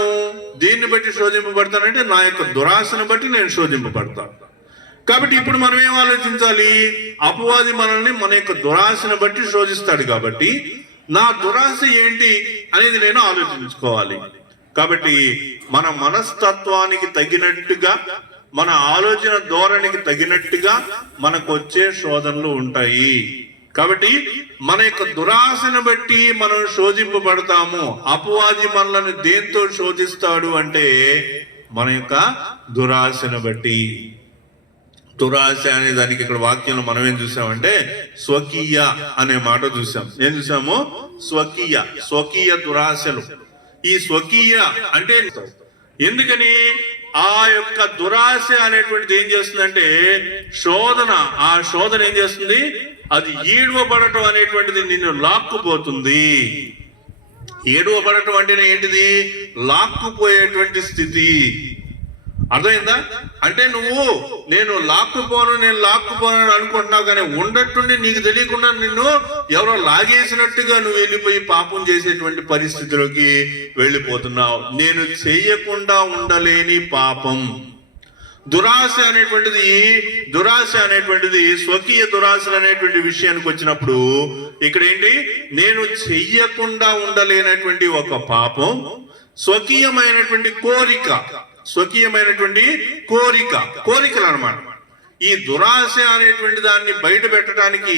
దేన్ని బట్టి శోధింపబడతానంటే నా యొక్క దురాశను బట్టి నేను శోధింపబడతాను. కాబట్టి ఇప్పుడు మనం ఏం ఆలోచించాలి? అపవాది మనల్ని మన యొక్క దురాశను బట్టి శోధిస్తాడు. కాబట్టి నా దురాశ ఏంటి అనేది నేను ఆలోచించుకోవాలి. కాబట్టి మన మనస్తత్వానికి తగినట్టుగా, మన ఆలోచన ధోరణికి తగినట్టుగా మనకు వచ్చే శోధనలు ఉంటాయి. కాబట్టి మన యొక్క దురాశను బట్టి మనం శోధింపబడతాము. అపవాది మనల్ని దేంతో శోధిస్తాడు అంటే మన యొక్క దురాశను బట్టి. దురాశ అనే దానికి ఇక్కడ వాక్యంలో మనం ఏం చూసామంటే స్వకీయ అనే మాట చూసాం. ఏం చూసాము? స్వకీయ దురాశలు. ఈ స్వకీయ అంటే ఎందుకని ఆ యొక్క దురాశ అనేటువంటిది ఏం చేస్తుందంటే ఆ శోధన ఏం చేస్తుంది? అది ఈడవబడటం అనేటువంటిది నిన్ను లాక్కుపోతుంది. ఏడవబడటం అంటేనే ఏంటిది? లాక్కుపోయేటువంటి స్థితి. అర్థమైందా? అంటే నేను లాక్కుపోను అని అనుకుంటున్నావు, కానీ ఉండట్టుండి నీకు తెలియకుండా నిన్ను ఎవరో లాగేసినట్టుగా నువ్వు వెళ్ళిపోయి పాపం చేసేటువంటి పరిస్థితిలోకి వెళ్ళిపోతున్నావు. నేను చేయకుండా ఉండలేని పాపం. దురాశ అనేటువంటిది స్వకీయ దురాశలు అనేటువంటి విషయానికి వచ్చినప్పుడు ఇక్కడ ఏంటి? నేను చెయ్యకుండా ఉండలేనటువంటి ఒక పాపం, స్వకీయమైనటువంటి కోరికలు అన్నమాట. ఈ దురాశ అనేటువంటి దాన్ని బయట పెట్టడానికి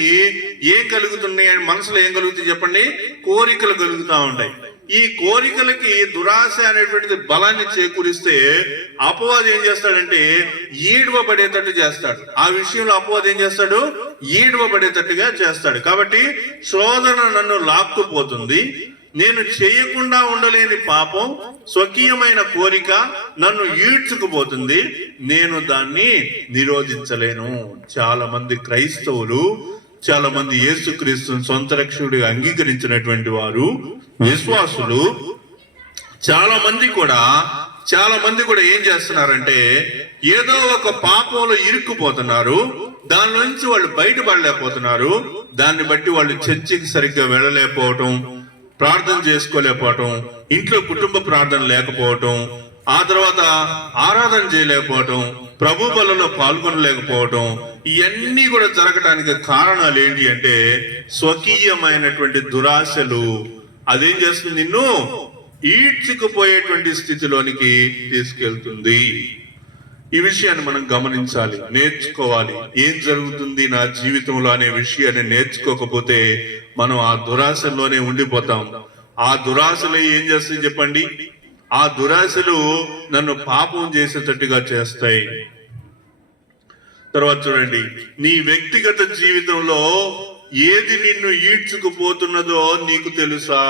ఏం కలుగుతున్నాయి? మనసులో ఏం కలుగుతాయి చెప్పండి? కోరికలు కలుగుతూ ఉంటాయి. ఈ కోరికలకి దురాశ అనేటువంటిది బలాన్ని చేకూరిస్తే అపవాది ఏం చేస్తాడంటే ఈడవబడేటట్టు చేస్తాడు. ఆ విషయంలో అపవాది ఏం చేస్తాడు? ఈడవబడేటట్టుగా చేస్తాడు. కాబట్టి శోధన నన్ను లాక్కుపోతుంది. నేను చేయకుండా ఉండలేని పాపం, స్వకీయమైన కోరిక నన్ను ఈడ్చుకుపోతుంది. నేను దాన్ని నిరోధించలేను. చాలా మంది క్రైస్తవులు, చాలా మంది యేసుక్రీస్తుని సొంత రక్షకుడిగా అంగీకరించినటువంటి వారు, విశ్వాసులు చాలా మంది కూడా ఏం చేస్తున్నారంటే ఏదో ఒక పాపంలో ఇరుక్కుపోతున్నారు. దాని నుంచి వాళ్ళు బయటపడలేకపోతున్నారు. దాన్ని బట్టి వాళ్ళు చర్చికి సరిగ్గా వెళ్ళలేకపోవటం, ప్రార్థన చేసుకోలేకపోవటం, ఇంట్లో కుటుంబ ప్రార్థన లేకపోవటం, ఆ తర్వాత ఆరాధన చేయలేకపోవటం, ప్రభు బలలో పాల్గొనలేకపోవటం, ఇవన్నీ కూడా జరగటానికి కారణాలు ఏంటి అంటే స్వకీయమైనటువంటి దురాశలు. అదేం చేస్తుంది? నిన్ను ఈడ్చుకుపోయేటువంటి స్థితిలోనికి తీసుకెళ్తుంది. ఈ విషయాన్ని మనం గమనించాలి, నేర్చుకోవాలి. ఏం జరుగుతుంది నా జీవితంలో అనే విషయాన్ని నేర్చుకోకపోతే మనం ఆ దురాశల్లోనే ఉండిపోతాం. ఆ దురాశలు ఏం చేస్తాయి చెప్పండి? ఆ దురాశలు నన్ను పాపం చేసేటట్టుగా చేస్తాయి. తర్వాత చూడండి, నీ వ్యక్తిగత జీవితంలో ఏది నిన్ను ఈడ్చుకుపోతున్నదో నీకు తెలుసా?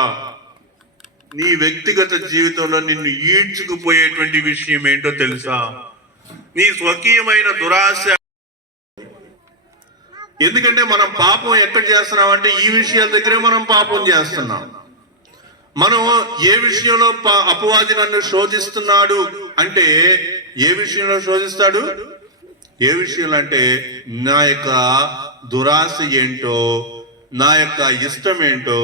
నీ వ్యక్తిగత జీవితంలో నిన్ను ఈడ్చుకుపోయేటువంటి విషయం ఏంటో తెలుసా? నీ స్వకీయమైన దురాశ. ఎందుకంటే మనం పాపం ఎక్కడ చేస్తున్నామంటే ఈ విషయాల దగ్గరే మనం పాపం చేస్తున్నాం. మనం ఏ విషయంలో అపవాది నన్ను శోధిస్తున్నాడు అంటే ఏ విషయంలో శోధిస్తాడు? ఏ విషయంలో అంటే నా యొక్క దురాశ ఏంటో, నా యొక్క ఇష్టం ఏంటో,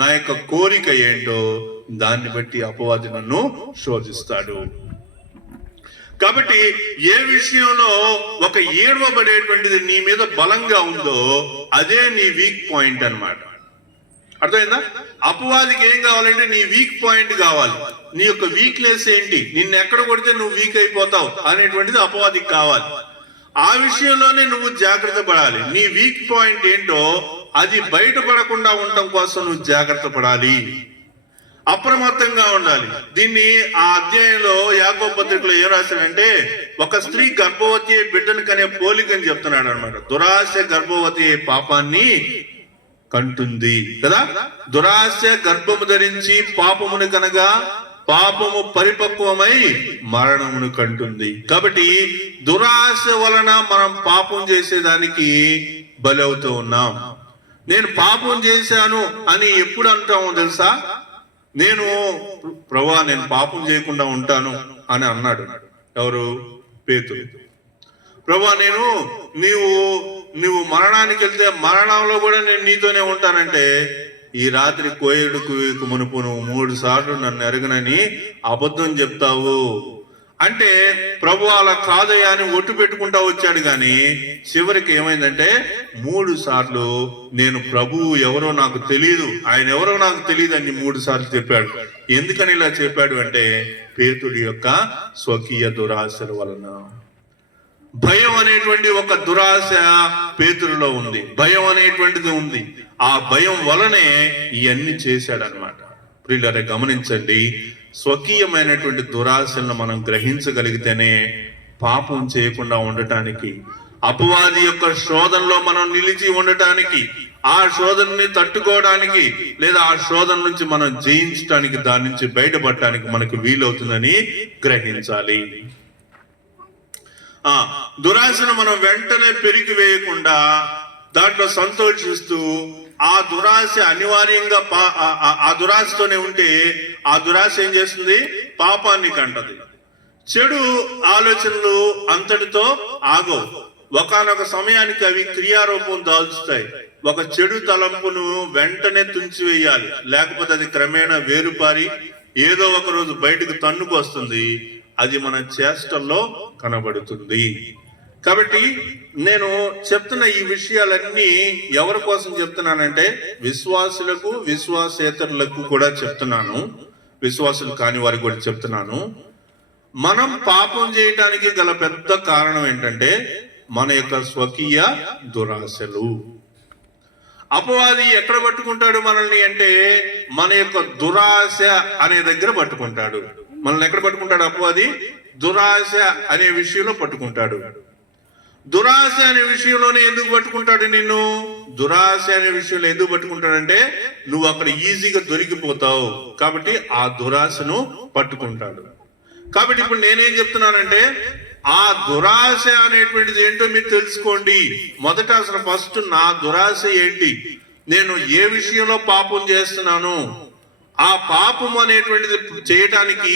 నా యొక్క కోరిక ఏంటో దాన్ని బట్టి అపవాది నన్ను శోధిస్తాడు. కాబట్టి ఏ విషయంలో ఒక ఏడవబడేటువంటిది నీ మీద బలంగా ఉందో అదే నీ వీక్ పాయింట్ అన్నమాట. అర్థమైందా? అపవాదికి ఏం కావాలంటే నీ వీక్ పాయింట్ కావాలి. నీ యొక్క వీక్నెస్ ఏంటి, నిన్ను ఎక్కడ కొడితే నువ్వు వీక్ అయిపోతావు అనేటువంటిది అపవాదికి కావాలి. ఆ విషయంలోనే నువ్వు జాగ్రత్త పడాలి. నీ వీక్ పాయింట్ ఏంటో అది బయటపడకుండా ఉండటం కోసం నువ్వు జాగ్రత్త పడాలి, అప్రమత్తంగా ఉండాలి. దీన్ని ఆ అధ్యాయంలో యాకోబు పత్రికలో ఏం రాశాడంటే ఒక స్త్రీ గర్భవతి బిడ్డను కనే పోలికని చెప్తున్నాడు అనమాట. దురాశ గర్భవతి పాపాన్ని కంటుంది కదా. దురాశ గర్భము ధరించి పాపమును కనగా పాపము పరిపక్వమై మరణమును కంటుంది. కాబట్టి దురాశ వలన మనం పాపం చేసేదానికి బలవుతూ ఉన్నాం. నేను పాపం చేశాను అని ఎప్పుడు అంటామో తెలుసా? ప్రభువా నేను పాపం చేయకుండా ఉంటాను అని అన్నాడు. ఎవరు? పేతురు. ప్రభువా నీవు మరణానికి వెళ్తే మరణంలో కూడా నేను నీతోనే ఉంటానంటే ఈ రాత్రి కోయేడుకు మునుపు నువ్వు 3 సార్లు నన్ను ఎరగనని అబద్ధం చెప్తావు అంటే ప్రభు అలా కాదయ్యా అని ఒట్టు పెట్టుకుంటా వచ్చాడు. కానీ చివరికి ఏమైందంటే 3 సార్లు నేను ప్రభువు ఎవరో నాకు తెలియదు, ఆయన ఎవరో నాకు తెలియదు అని 3 సార్లు చెప్పాడు. ఎందుకని ఇలా చెప్పాడు అంటే పేతుడి యొక్క స్వకీయ దురాశల వలన. భయం అనేటువంటి ఒక దురాశ పేతురులో ఉంది, భయం అనేటువంటిది ఉంది. ఆ భయం వలనే ఇవన్నీ చేశాడనమాట. ప్రియులారా గమనించండి, స్వకీయమైనటువంటి దురాశలను మనం గ్రహించగలిగితేనే పాపం చేయకుండా ఉండటానికి, అపవాది యొక్క శోధనలో మనం నిలిచి ఉండటానికి, ఆ శోధనని తట్టుకోవడానికి లేదా ఆ శోధన నుంచి మనం జయించడానికి, దాని నుంచి బయటపడటానికి మనకు వీలవుతుందని గ్రహించాలి. దురాశను మనం వెంటనే పెరిగి వేయకుండా దాంట్లో సంతోషిస్తూ ఆ దురాశ అనివార్యంగా ఆ దురాశతోనే ఉంటే ఆ దురాశ ఏం చేస్తుంది? పాపాన్ని కంటది. చెడు ఆలోచనలు అంతటితో ఆగవు. ఒకానొక సమయానికి అవి క్రియారూపం దాల్చుతాయి. ఒక చెడు తలంపును వెంటనే తుంచివేయాలి, లేకపోతే అది క్రమేణా వేరుపారి ఏదో ఒక రోజు బయటకు తన్నుకు వస్తుంది. అది మన చేష్టల్లో కనబడుతుంది. కాబట్టి నేను చెప్తున్న ఈ విషయాలన్నీ ఎవరి కోసం చెప్తున్నానంటే విశ్వాసులకు, విశ్వాసేతరులకు కూడా చెప్తున్నాను, విశ్వాసులు కాని వారికి కూడా చెప్తున్నాను. మనం పాపం చేయడానికి గల పెద్ద కారణం ఏంటంటే మన యొక్క స్వకీయ దురాశలు. అపవాది ఎక్కడ పట్టుకుంటాడు మనల్ని అంటే మన యొక్క దురాశ అనే దగ్గర పట్టుకుంటాడు. మనల్ని ఎక్కడ పట్టుకుంటాడు అపవాది? దురాశ అనే విషయంలో పట్టుకుంటాడు. దురాశ అనే విషయంలోనే ఎందుకు పట్టుకుంటాడు నిన్ను? దురాశ అనే విషయంలో ఎందుకు పట్టుకుంటాడంటే నువ్వు అక్కడ ఈజీగా దొరికిపోతావు కాబట్టి ఆ దురాశను పట్టుకుంటాడు. కాబట్టి ఇప్పుడు నేనేం చెప్తున్నానంటే ఆ దురాశ అనేటువంటిది ఏంటో మీరు తెలుసుకోండి. మొదట అసలు ఫస్ట్ నా దురాశ ఏంటి, నేను ఏ విషయంలో పాపం చేస్తున్నాను, ఆ పాపం అనేటువంటిది చేయటానికి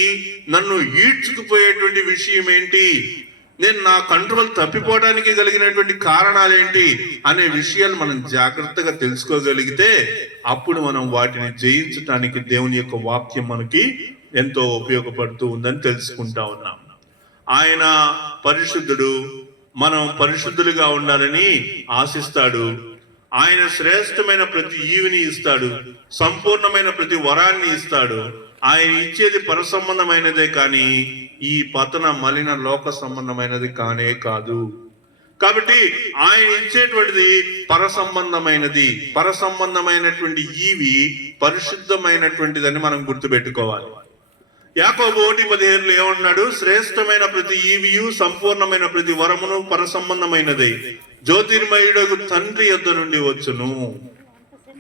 నన్ను ఈడ్చుకుపోయేటువంటి విషయం ఏంటి, నేను నా కంట్రోల్ తప్పిపోవడానికి కలిగినటువంటి కారణాలు ఏంటి అనే విషయాలు మనం జాగ్రత్తగా తెలుసుకోగలిగితే అప్పుడు మనం వాటిని జయించడానికి దేవుని యొక్క వాక్యం మనకి ఎంతో ఉపయోగపడుతూ ఉందని తెలుసుకుంటా ఉన్నాం. ఆయన పరిశుద్ధుడు, మనం పరిశుద్ధులుగా ఉండాలని ఆశిస్తాడు. ఆయన శ్రేష్టమైన ప్రతి ఈవిని ఇస్తాడు, సంపూర్ణమైన ప్రతి వరాన్ని ఇస్తాడు. ఆయన ఇచ్చేది పర సంబంధమైనదే కానీ ఈ పతన మలిన లోక సంబంధమైనది కానే కాదు. కాబట్టి ఆయన ఇచ్చేటువంటిది పర సంబంధమైనది. పర సంబంధమైనటువంటి ఈవి పరిశుద్ధమైనటువంటిదని మనం గుర్తుపెట్టుకోవాలి. యాకోబు 1:15 ఏమన్నాడు? శ్రేష్టమైన ప్రతి ఈవియు సంపూర్ణమైన ప్రతి వరమును పర సంబంధమైనది, జ్యోతిర్మయుడగు తండ్రి యొద్ద నుండి వచ్చును.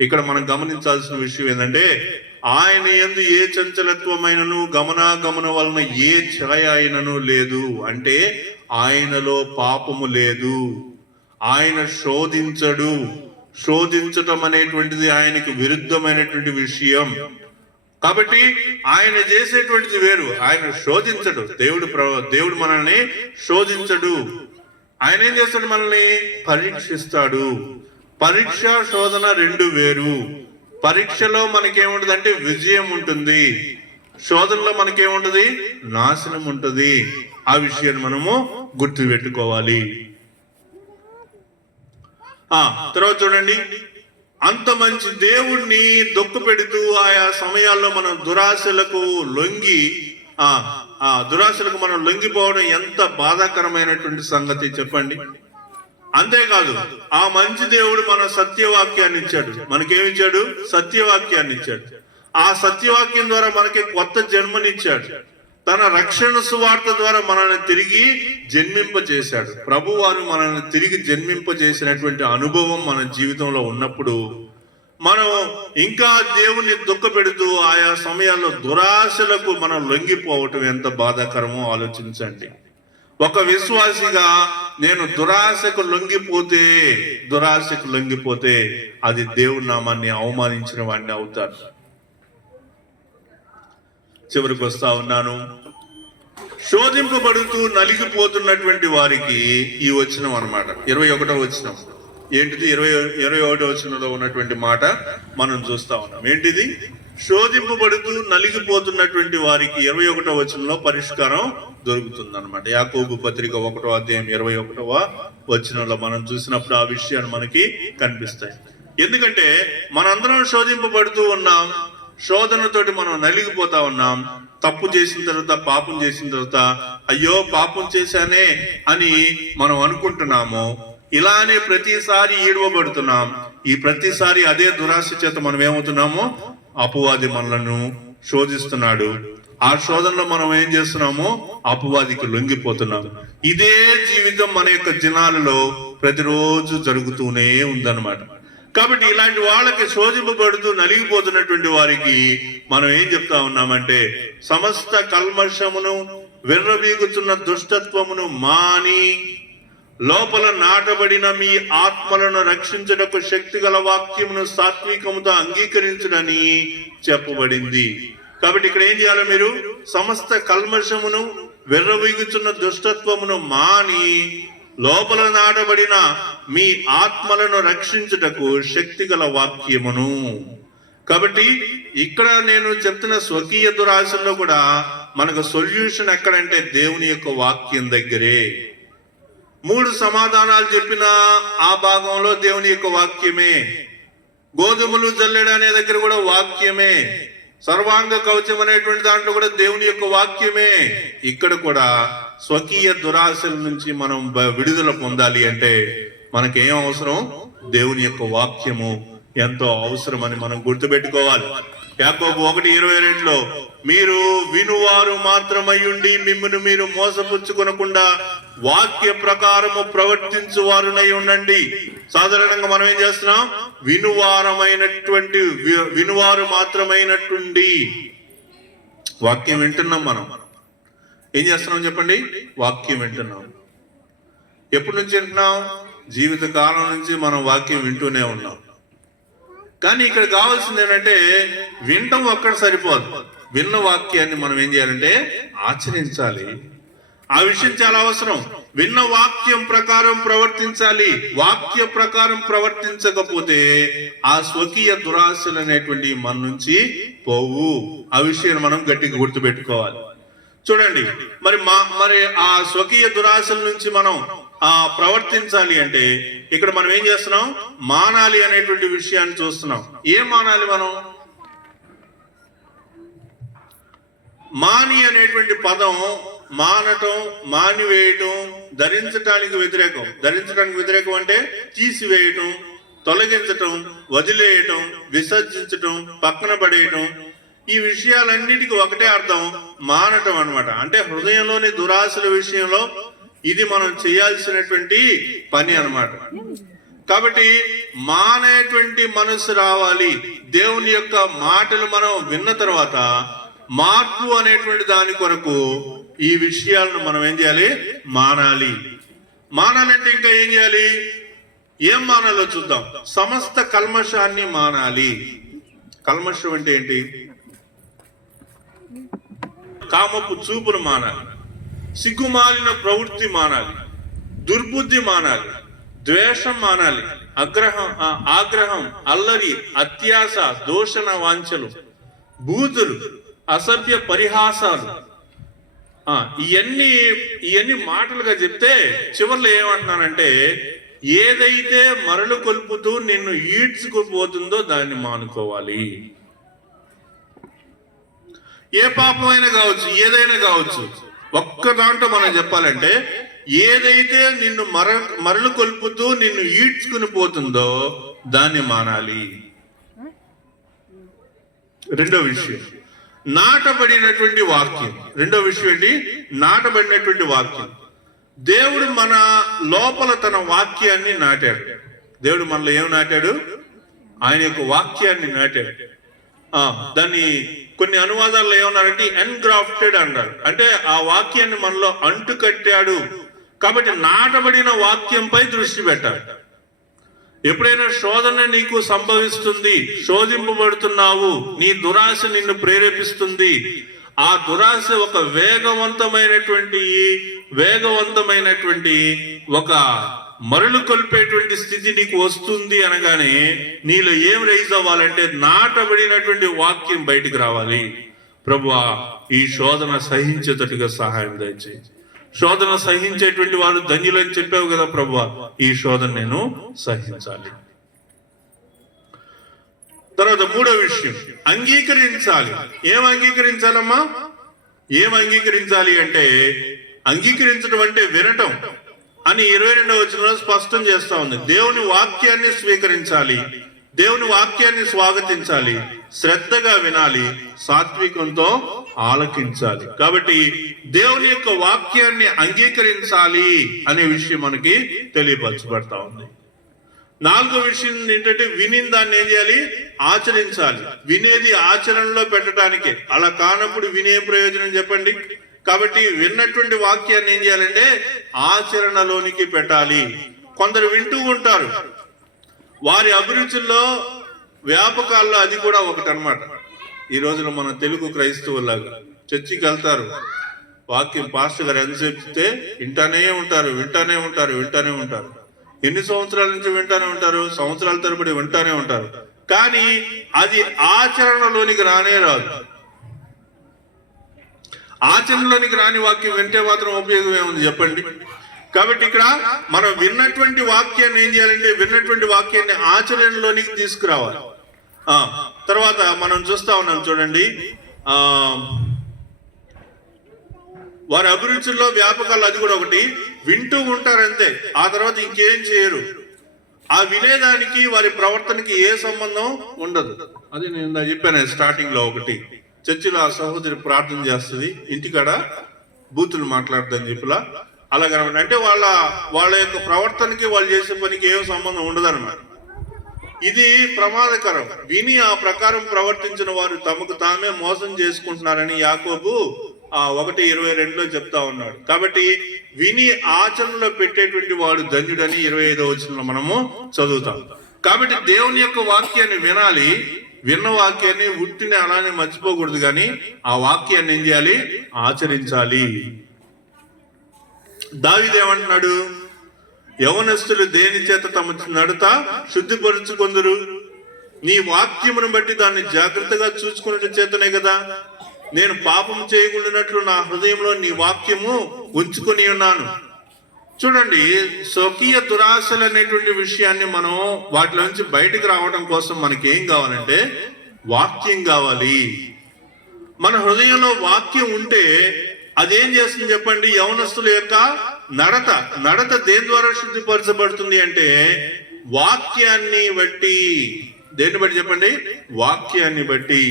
ఇక్కడ మనం గమనించాల్సిన విషయం ఏంటంటే ఆయన యందు ఏ చంచలత్వమైనను గమనాగమన వలన ఏ ఛాయ అయినను లేదు. అంటే ఆయనలో పాపము లేదు, ఆయన శోధించడు. శోధించటం అనేటువంటిది ఆయనకు విరుద్ధమైనటువంటి విషయం. కాబట్టి ఆయన చేసేటువంటిది వేరు, ఆయన శోధించడు. దేవుడు మనల్ని శోధించడు. ఆయన ఏం చేస్తాడు? మనల్ని పరీక్షిస్తాడు. పరీక్ష శోధన రెండు వేరు. పరీక్షలో మనకేముంటది అంటే విజయం ఉంటుంది, శోధనలో మనకేముంటది? నాశనం ఉంటుంది. ఆ విషయాన్ని మనము గుర్తు పెట్టుకోవాలి. తర్వాత చూడండి, అంత మంచి దేవుణ్ణి దుఃఖ పెడుతూ ఆయా సమయాల్లో మనం దురాశలకు మనం లొంగిపోవడం ఎంత బాధాకరమైనటువంటి సంగతి చెప్పండి. అంతేకాదు ఆ మంచి దేవుడు మన సత్యవాక్యాన్ని ఇచ్చాడు. మనకేమిచ్చాడు? సత్యవాక్యాన్ని ఇచ్చాడు. ఆ సత్యవాక్యం ద్వారా మనకి కొత్త జన్మనిచ్చాడు. తన రక్షణ సువార్త ద్వారా మనల్ని తిరిగి జన్మింపజేశాడు. ప్రభు వారు మనల్ని తిరిగి జన్మింపజేసినటువంటి అనుభవం మన జీవితంలో ఉన్నప్పుడు మనం ఇంకా దేవుణ్ణి దుఃఖ పెడుతూ ఆయా సమయాల్లో దురాశలకు మనం లొంగిపోవటం ఎంత బాధాకరమో ఆలోచించండి. ఒక విశ్వాసిగా నేను దురాశకు లొంగిపోతే అది దేవుని నామాన్ని అవమానించిన వాడిని అవుతాను. చివరికి వస్తా ఉన్నాను. శోధింపబడుతూ నలిగిపోతున్నటువంటి వారికి ఈ వచనం అన్నమాట, 21వ వచనం. ఏంటిది? 21వ వచనంలో ఉన్నటువంటి మాట మనం చూస్తా ఉన్నాం. ఏంటిది? శోధింపబడుతూ నలిగిపోతున్నటువంటి వారికి 21వ వచనంలో పరిష్కారం దొరుకుతుంది అన్నమాట. యాకోబు పత్రిక 1వ అధ్యాయం 21వ వచనంలో మనం చూసినప్పుడు ఆ విషయాలు మనకి కనిపిస్తాయి. ఎందుకంటే మనందరం శోధింపబడుతూ ఉన్నాం, శోధనతోటి మనం నలిగిపోతా ఉన్నాం. తప్పు చేసిన తర్వాత, పాపం చేసిన తర్వాత అయ్యో పాపం చేశానే అని మనం అనుకుంటున్నాము. ఇలానే ప్రతిసారి ఈడవబడుతున్నాం. ఈ ప్రతిసారి అదే దురాశ చేత మనం ఏమవుతున్నాము? అపవాది మనలను శోధిస్తున్నాడు. ఆ శోధనలో మనం ఏం చేస్తున్నాము? అపవాదికి లొంగిపోతున్నాం. ఇదే జీవితం మన యొక్క దినాలలో ప్రతిరోజు జరుగుతూనే ఉందన్నమాట. కాబట్టి ఇలాంటి వాళ్ళకి శోధింపబడుతూ నలిగిపోతున్నటువంటి వారికి మనం ఏం చెప్తా ఉన్నామంటే సమస్త కల్మషమును విర్రవీగుతున్న దుష్టత్వమును మాని లోపల నాటబడిన మీ ఆత్మలను రక్షించుటకు శక్తి గల వాక్యమును సాత్వికముతో అంగీకరించుడని చెప్పబడింది. కాబట్టి ఇక్కడ ఏం చేయాలి? మీరు సమస్త కల్మషమును విర్రవీగుతున్న దుష్టత్వమును మాని లోపల నాటబడిన మీ ఆత్మలను రక్షించుటకు శక్తి గల వాక్యమును. కాబట్టి ఇక్కడ నేను చెప్తున్న స్వకీయ దురాశల్లో కూడా మనకు సొల్యూషన్ ఎక్కడంటే దేవుని యొక్క వాక్యం దగ్గరే. 3 సమాధానాలు చెప్పిన ఆ భాగంలో దేవుని యొక్క వాక్యమే. గోధుమలు జల్లెడ అనే దగ్గర కూడా వాక్యమే. సర్వాంగ కవచం అనేటువంటి దాంట్లో కూడా దేవుని యొక్క వాక్యమే. ఇక్కడ కూడా స్వకీయ దురాశల నుంచి మనం విడుదల పొందాలి అంటే మనకేం అవసరం? దేవుని యొక్క వాక్యము. ఎంతో అవసరమని మనం గుర్తుపెట్టుకోవాలి. యాకోబు 1:22లో మీరు వినువారు మాత్రమయ్యుండి మిమ్మును మీరు మోసపుచ్చుకొనకుండా వాక్య ప్రకారము ప్రవర్తించువారునై ఉండండి. సాధారణంగా మనం ఏం చేస్తున్నాం? వినువారు మాత్రమైనట్టుండి వాక్యం వింటున్నాం. మనం ఏం చేస్తున్నాం చెప్పండి? వాక్యం వింటున్నాం. ఎప్పటి నుంచి వింటున్నాం? జీవిత కాలం నుంచి మనం వాక్యం వింటూనే ఉన్నాం. కానీ ఇక్కడ కావాల్సింది ఏంటంటే వినటం ఒక్కడ సరిపోదు. విన్న వాక్యాన్ని మనం ఏం చేయాలంటే ఆచరించాలి. ఆ విషయం చాలా అవసరం. విన్న వాక్యం ప్రకారం ప్రవర్తించాలి. వాక్య ప్రకారం ప్రవర్తించకపోతే ఆ స్వకీయ దురాశలు అనేటువంటి మన నుంచి పోవు. ఆ విషయాన్ని మనం గట్టిగా గుర్తుపెట్టుకోవాలి. చూడండి, మరి ఆ స్వకీయ దురాశల నుంచి మనం ప్రవర్తించాలి అంటే ఇక్కడ మనం ఏం చేస్తున్నాం? మానాలి అనేటువంటి విషయాన్ని చూస్తున్నాం. ఏం మానాలి? మనం మాని అనేటువంటి పదం మానటం, మానివేయటం, ధరించటానికి వ్యతిరేకం. ధరించడానికి వ్యతిరేకం అంటే తీసివేయటం, తొలగించటం, వదిలేయటం, విసర్జించటం, పక్కన పడేయటం. ఈ విషయాలన్నిటికీ ఒకటే అర్థం, మానటం అన్నమాట. అంటే హృదయంలోని దురాశల విషయంలో ఇది మనం చేయాల్సినటువంటి పని అన్నమాట. కాబట్టి మానేటువంటి మనసు రావాలి. దేవుని యొక్క మాటలు మనం విన్న తర్వాత మార్పు అనేటువంటి దాని కొరకు ఈ విషయాలను మనం ఏం చేయాలి? మానాలి. మానాలంటే ఇంకా ఏం చేయాలి? ఏం మానాలో చూద్దాం. సమస్త కల్మషాన్ని మానాలి. కల్మషం అంటే ఏంటి? కామపు చూపును మానాలి, సిగ్గుమాలిన ప్రవృత్తి మానాలి, దుర్బుద్ధి మానాలి, ద్వేషం మానాలి, ఆగ్రహం, అల్లరి, అత్యాస, దూషణ వాంఛలు, బూతులు, అసభ్య పరిహాసాలు. ఇవన్నీ మాటలుగా చెప్తే చివర్లో ఏమంటున్నానంటే ఏదైతే మరలు కొలుపుతూ నిన్ను ఈడ్చుకుపోతుందో దాన్ని మానుకోవాలి. ఏ పాపమైనా కావచ్చు, ఏదైనా కావచ్చు. ఒక్క దాంట్లో మనం చెప్పాలంటే ఏదైతే నిన్ను మరలు కొలుపుతూ నిన్ను ఈడ్చుకుని పోతుందో దాన్ని మానాలి. రెండో విషయం నాటబడినటువంటి వాక్యం. రెండో విషయం ఏంటి? నాటబడినటువంటి వాక్యం. దేవుడు మన లోపల తన వాక్యాన్ని నాటాడు. దేవుడు మనలో ఏం నాటాడు? ఆయన యొక్క వాక్యాన్ని నాటాడు. దాన్ని కొన్ని అనువాదాల్లో ఏమన్నారంటే ఎన్గ్రాఫ్టెడ్ అన్నారు. అంటే ఆ వాక్యాన్ని మనలో అంటు కట్టాడు. కాబట్టి నాటబడిన వాక్యంపై దృష్టి పెట్టాలి. ఎప్పుడైనా శోధన నీకు సంభవిస్తుంది, శోధింపబడుతున్నావు, నీ దురాశ నిన్ను ప్రేరేపిస్తుంది, ఆ దురాశ ఒక వేగవంతమైనటువంటి ఒక మరలు కొల్పేటువంటి స్థితి నీకు వస్తుంది అనగానే నీలో ఏం రైజ్ అవ్వాలంటే నాటబడినటువంటి వాక్యం బయటికి రావాలి. ప్రభువా, ఈ శోధన సహించేటట్టుగా సహాయం దయచేయి. శోధన సహించేటువంటి వారు ధన్యులని చెప్పావు కదా ప్రభువా, ఈ శోధన నేను సహించాలి. తర్వాత మూడో విషయం అంగీకరించాలి. ఏం అంగీకరించాలమ్మా? ఏం అంగీకరించాలి అంటే అంగీకరించడం అంటే వినటం అని 22వ వచనంలో స్పష్టం చేస్తా ఉంది. దేవుని వాక్యాన్ని స్వీకరించాలి, దేవుని వాక్యాన్ని స్వాగతించాలి, శ్రద్ధగా వినాలి, సాత్వికంతో ఆలకించాలి. కాబట్టి దేవుని యొక్క వాక్యాన్ని అంగీకరించాలి అనే విషయం మనకి తెలియపరచబడతా ఉంది. నాలుగో విషయం ఏంటంటే విని దాన్ని ఏం చేయాలి? ఆచరించాలి. వినేది ఆచరణలో పెట్టడానికే. అలా కానప్పుడు వినే ప్రయోజనం చెప్పండి. కాబట్టి విన్నటువంటి వాక్యాన్ని ఏం చేయాలంటే ఆచరణలోనికి పెట్టాలి. కొందరు వింటూ ఉంటారు, వారి అభిరుచుల్లో వ్యాపకాల్లో అది కూడా ఒకటి అన్నమాట. ఈ రోజున మన తెలుగు క్రైస్తవులాగా చర్చికి వెళ్తారు, వాక్యం పాస్టర్ గారు ఎంత చెప్తే వింటానే ఉంటారు. ఎన్ని సంవత్సరాల నుంచి వింటానే ఉంటారు? సంవత్సరాల తరబడి వింటానే ఉంటారు. కానీ అది ఆచరణలోనికి రానే రాదు. ఆచరణలోనికి రాని వాక్యం వింటే మాత్రం ఉపయోగం ఏముంది చెప్పండి? కాబట్టి ఇక్కడ మనం విన్నటువంటి వాక్యాన్ని ఏం చేయాలంటే విన్నటువంటి వాక్యాన్ని ఆచరణలోనికి తీసుకురావాలి. తర్వాత మనం చూస్తా ఉన్నాం చూడండి, వారి అభిరుచుల్లో వ్యాపకాలు అది కూడా ఒకటి. వింటూ ఉంటారు అంతే, ఆ తర్వాత ఇంకేం చేయరు. ఆ వినేదానికి వారి ప్రవర్తనకి ఏ సంబంధం ఉండదు. అది నేను చెప్పాను స్టార్టింగ్ లో ఒకటి. చర్చిలో ఆ సహోదరి ప్రార్థన చేస్తుంది, ఇంటికాడ బూతులు మాట్లాడుతుందని చెప్పలా. అలాగనమాట. అంటే వాళ్ళ యొక్క ప్రవర్తనకి వాళ్ళు చేసే పనికి ఏం సంబంధం ఉండదన్నమాట. ఇది ప్రమాదకరం. విని ఆ ప్రకారం ప్రవర్తించిన వారు తమకు తామే మోసం చేసుకుంటున్నారని యాకోబు 1:22 చెప్తా ఉన్నాడు. కాబట్టి విని ఆచరణలో పెట్టేటువంటి వాడు ధన్యుడని 25వ వచనంలో మనము చదువుతాం. కాబట్టి దేవుని యొక్క వాక్యాన్ని వినాలి. విన్న వాక్యాన్ని ఉట్టిని అలానే మర్చిపోకూడదు, కానీ ఆ వాక్యాన్ని ఏం చేయాలి? ఆచరించాలి. దావీదు ఏమంటున్నాడు? యవనస్తులు దేని చేత తమ నడత శుద్ధిపరుచుకొందురు? నీ వాక్యమును బట్టి దాన్ని జాగ్రత్తగా చూసుకున్న చేతనే కదా. నేను పాపం చేయకుండానట్లు నా హృదయంలో నీ వాక్యము ఉంచుకొని ఉన్నాను. చూడండి, స్వకీయ దురాశలు అనేటువంటి విషయాన్ని మనం వాటిలో నుంచి బయటకు రావడం కోసం మనకి ఏం కావాలంటే వాక్యం కావాలి. మన హృదయంలో వాక్యం ఉంటే అదేం చేస్తుంది చెప్పండి? యవనస్తుల యొక్క నడత దేని ద్వారా శుద్ధిపరచబడుతుంది అంటే వాక్యాన్ని బట్టి. దేన్ని బట్టి చెప్పండి? వాక్యాన్ని బట్టి.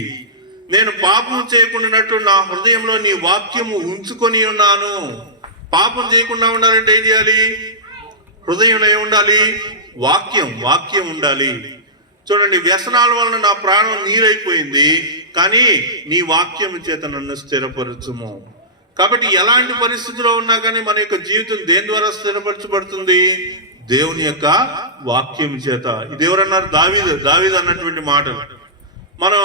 నేను పాపం చేయకుండానట్లు నా హృదయంలో నీ వాక్యము ఉంచుకొని ఉన్నాను. పాపం చేయకుండా ఉండాలంటే ఏం చేయాలి? హృదయంలో ఏం ఉండాలి? వాక్యం ఉండాలి. చూడండి, వ్యసనాల వలన నా ప్రాణం నీరైపోయింది, కానీ నీ వాక్యం చేత నన్ను స్థిరపరచుము. కాబట్టి ఎలాంటి పరిస్థితిలో ఉన్నా కానీ మన యొక్క జీవితం దేని ద్వారా స్థిరపరచబడుతుంది? దేవుని యొక్క వాక్యం చేత. ఇది ఎవరన్నారు? దావీదు అన్నటువంటి మాటలు. మనం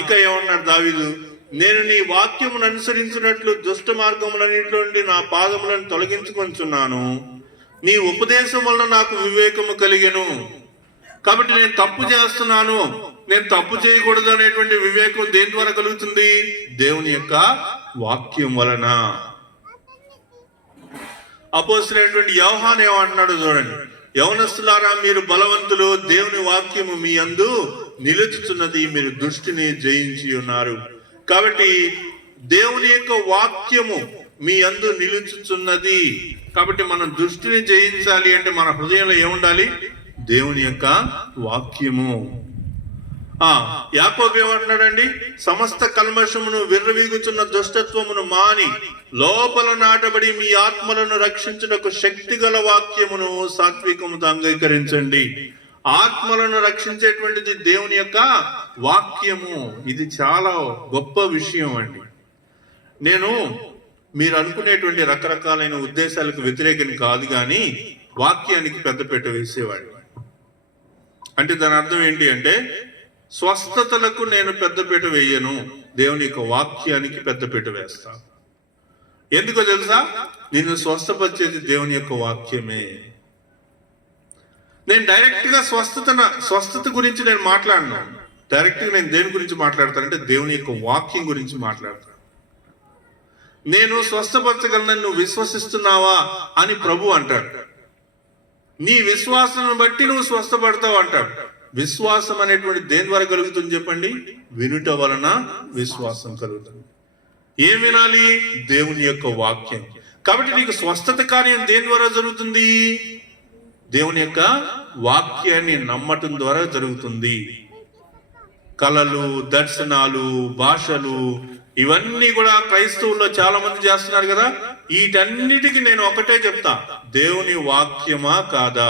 ఇంకా ఏమన్నాడు దావీదు? నేను నీ వాక్యమును అనుసరించినట్లు దుష్ట మార్గములన్నింటిలో నుండి నా పాదములను తొలగించుకొంచున్నాను. నీ ఉపదేశం వలన నాకు వివేకము కలిగెను. కాబట్టి నేను తప్పు చేస్తున్నాను, నేను తప్పు చేయకూడదు అనేటువంటి వివేకం దేని ద్వారా కలుగుతుంది? దేవుని యొక్క వాక్యం వలన. అపోస్తలుడైనటువంటి యోహాను ఏమంటున్నాడు చూడండి, యవనస్తులారా మీరు బలవంతులు, దేవుని వాక్యము మీ యందు నిలుచుచున్నది, మీరు దుష్టిని జయించి ఉన్నారు. కాబట్టి దేవుని యొక్క వాక్యము మీ యందు నిలుచుచున్నది. కాబట్టి మనం దుష్టిని జయించాలి అంటే మన హృదయంలో ఏముండాలి? దేవుని యొక్క వాక్యము. యాకోబు ఏమంటున్నాడండి? సమస్త కల్మషమును విర్రవీగుచున్న దుష్టత్వమును మాని లోపల నాటబడి మీ ఆత్మలను రక్షించుటకు శక్తి గల వాక్యమును సాత్వికముతో అంగీకరించండి. ఆత్మలను రక్షించేటువంటిది దేవుని యొక్క వాక్యము. ఇది చాలా గొప్ప విషయం అండి. నేను మీరు అనుకునేటువంటి రకరకాలైన ఉద్దేశాలకు వ్యతిరేకం కాదు, కానీ వాక్యానికి పెద్దపీట వేసేవాడిని. అంటే దాని అర్థం ఏంటి అంటే స్వస్థతలకు నేను పెద్దపీట వేయను, దేవుని యొక్క వాక్యానికి పెద్దపీట వేస్తాను. ఎందుకో తెలుసా? నిన్ను స్వస్థపరిచేది దేవుని యొక్క వాక్యమే. నేను డైరెక్ట్ గా స్వస్థత గురించి నేను మాట్లాడను. డైరెక్ట్ గా నేను దేని గురించి మాట్లాడతానంటే దేవుని యొక్క వాక్యం గురించి మాట్లాడతాను. నేను స్వస్థపరచగలను, నువ్వు విశ్వసిస్తున్నావా అని ప్రభు అంటాడు. నీ విశ్వాసం బట్టి నువ్వు స్వస్థపడతావు అంటాడు. విశ్వాసం అనేటువంటి దేని ద్వారా కలుగుతుంది చెప్పండి? వినుట వలన విశ్వాసం కలుగుతుంది. ఏం వినాలి? దేవుని యొక్క వాక్యం. కాబట్టి నీకు స్వస్థత కార్యం దేని ద్వారా జరుగుతుంది? దేవుని యొక్క వాక్యాన్ని నమ్మటం ద్వారా జరుగుతుంది. కళలు, దర్శనాలు, భాషలు ఇవన్నీ కూడా క్రైస్తవుల్లో చాలా మంది చేస్తున్నారు కదా. వీటన్నిటికీ నేను ఒకటే చెప్తా, దేవుని వాక్యమా కాదా?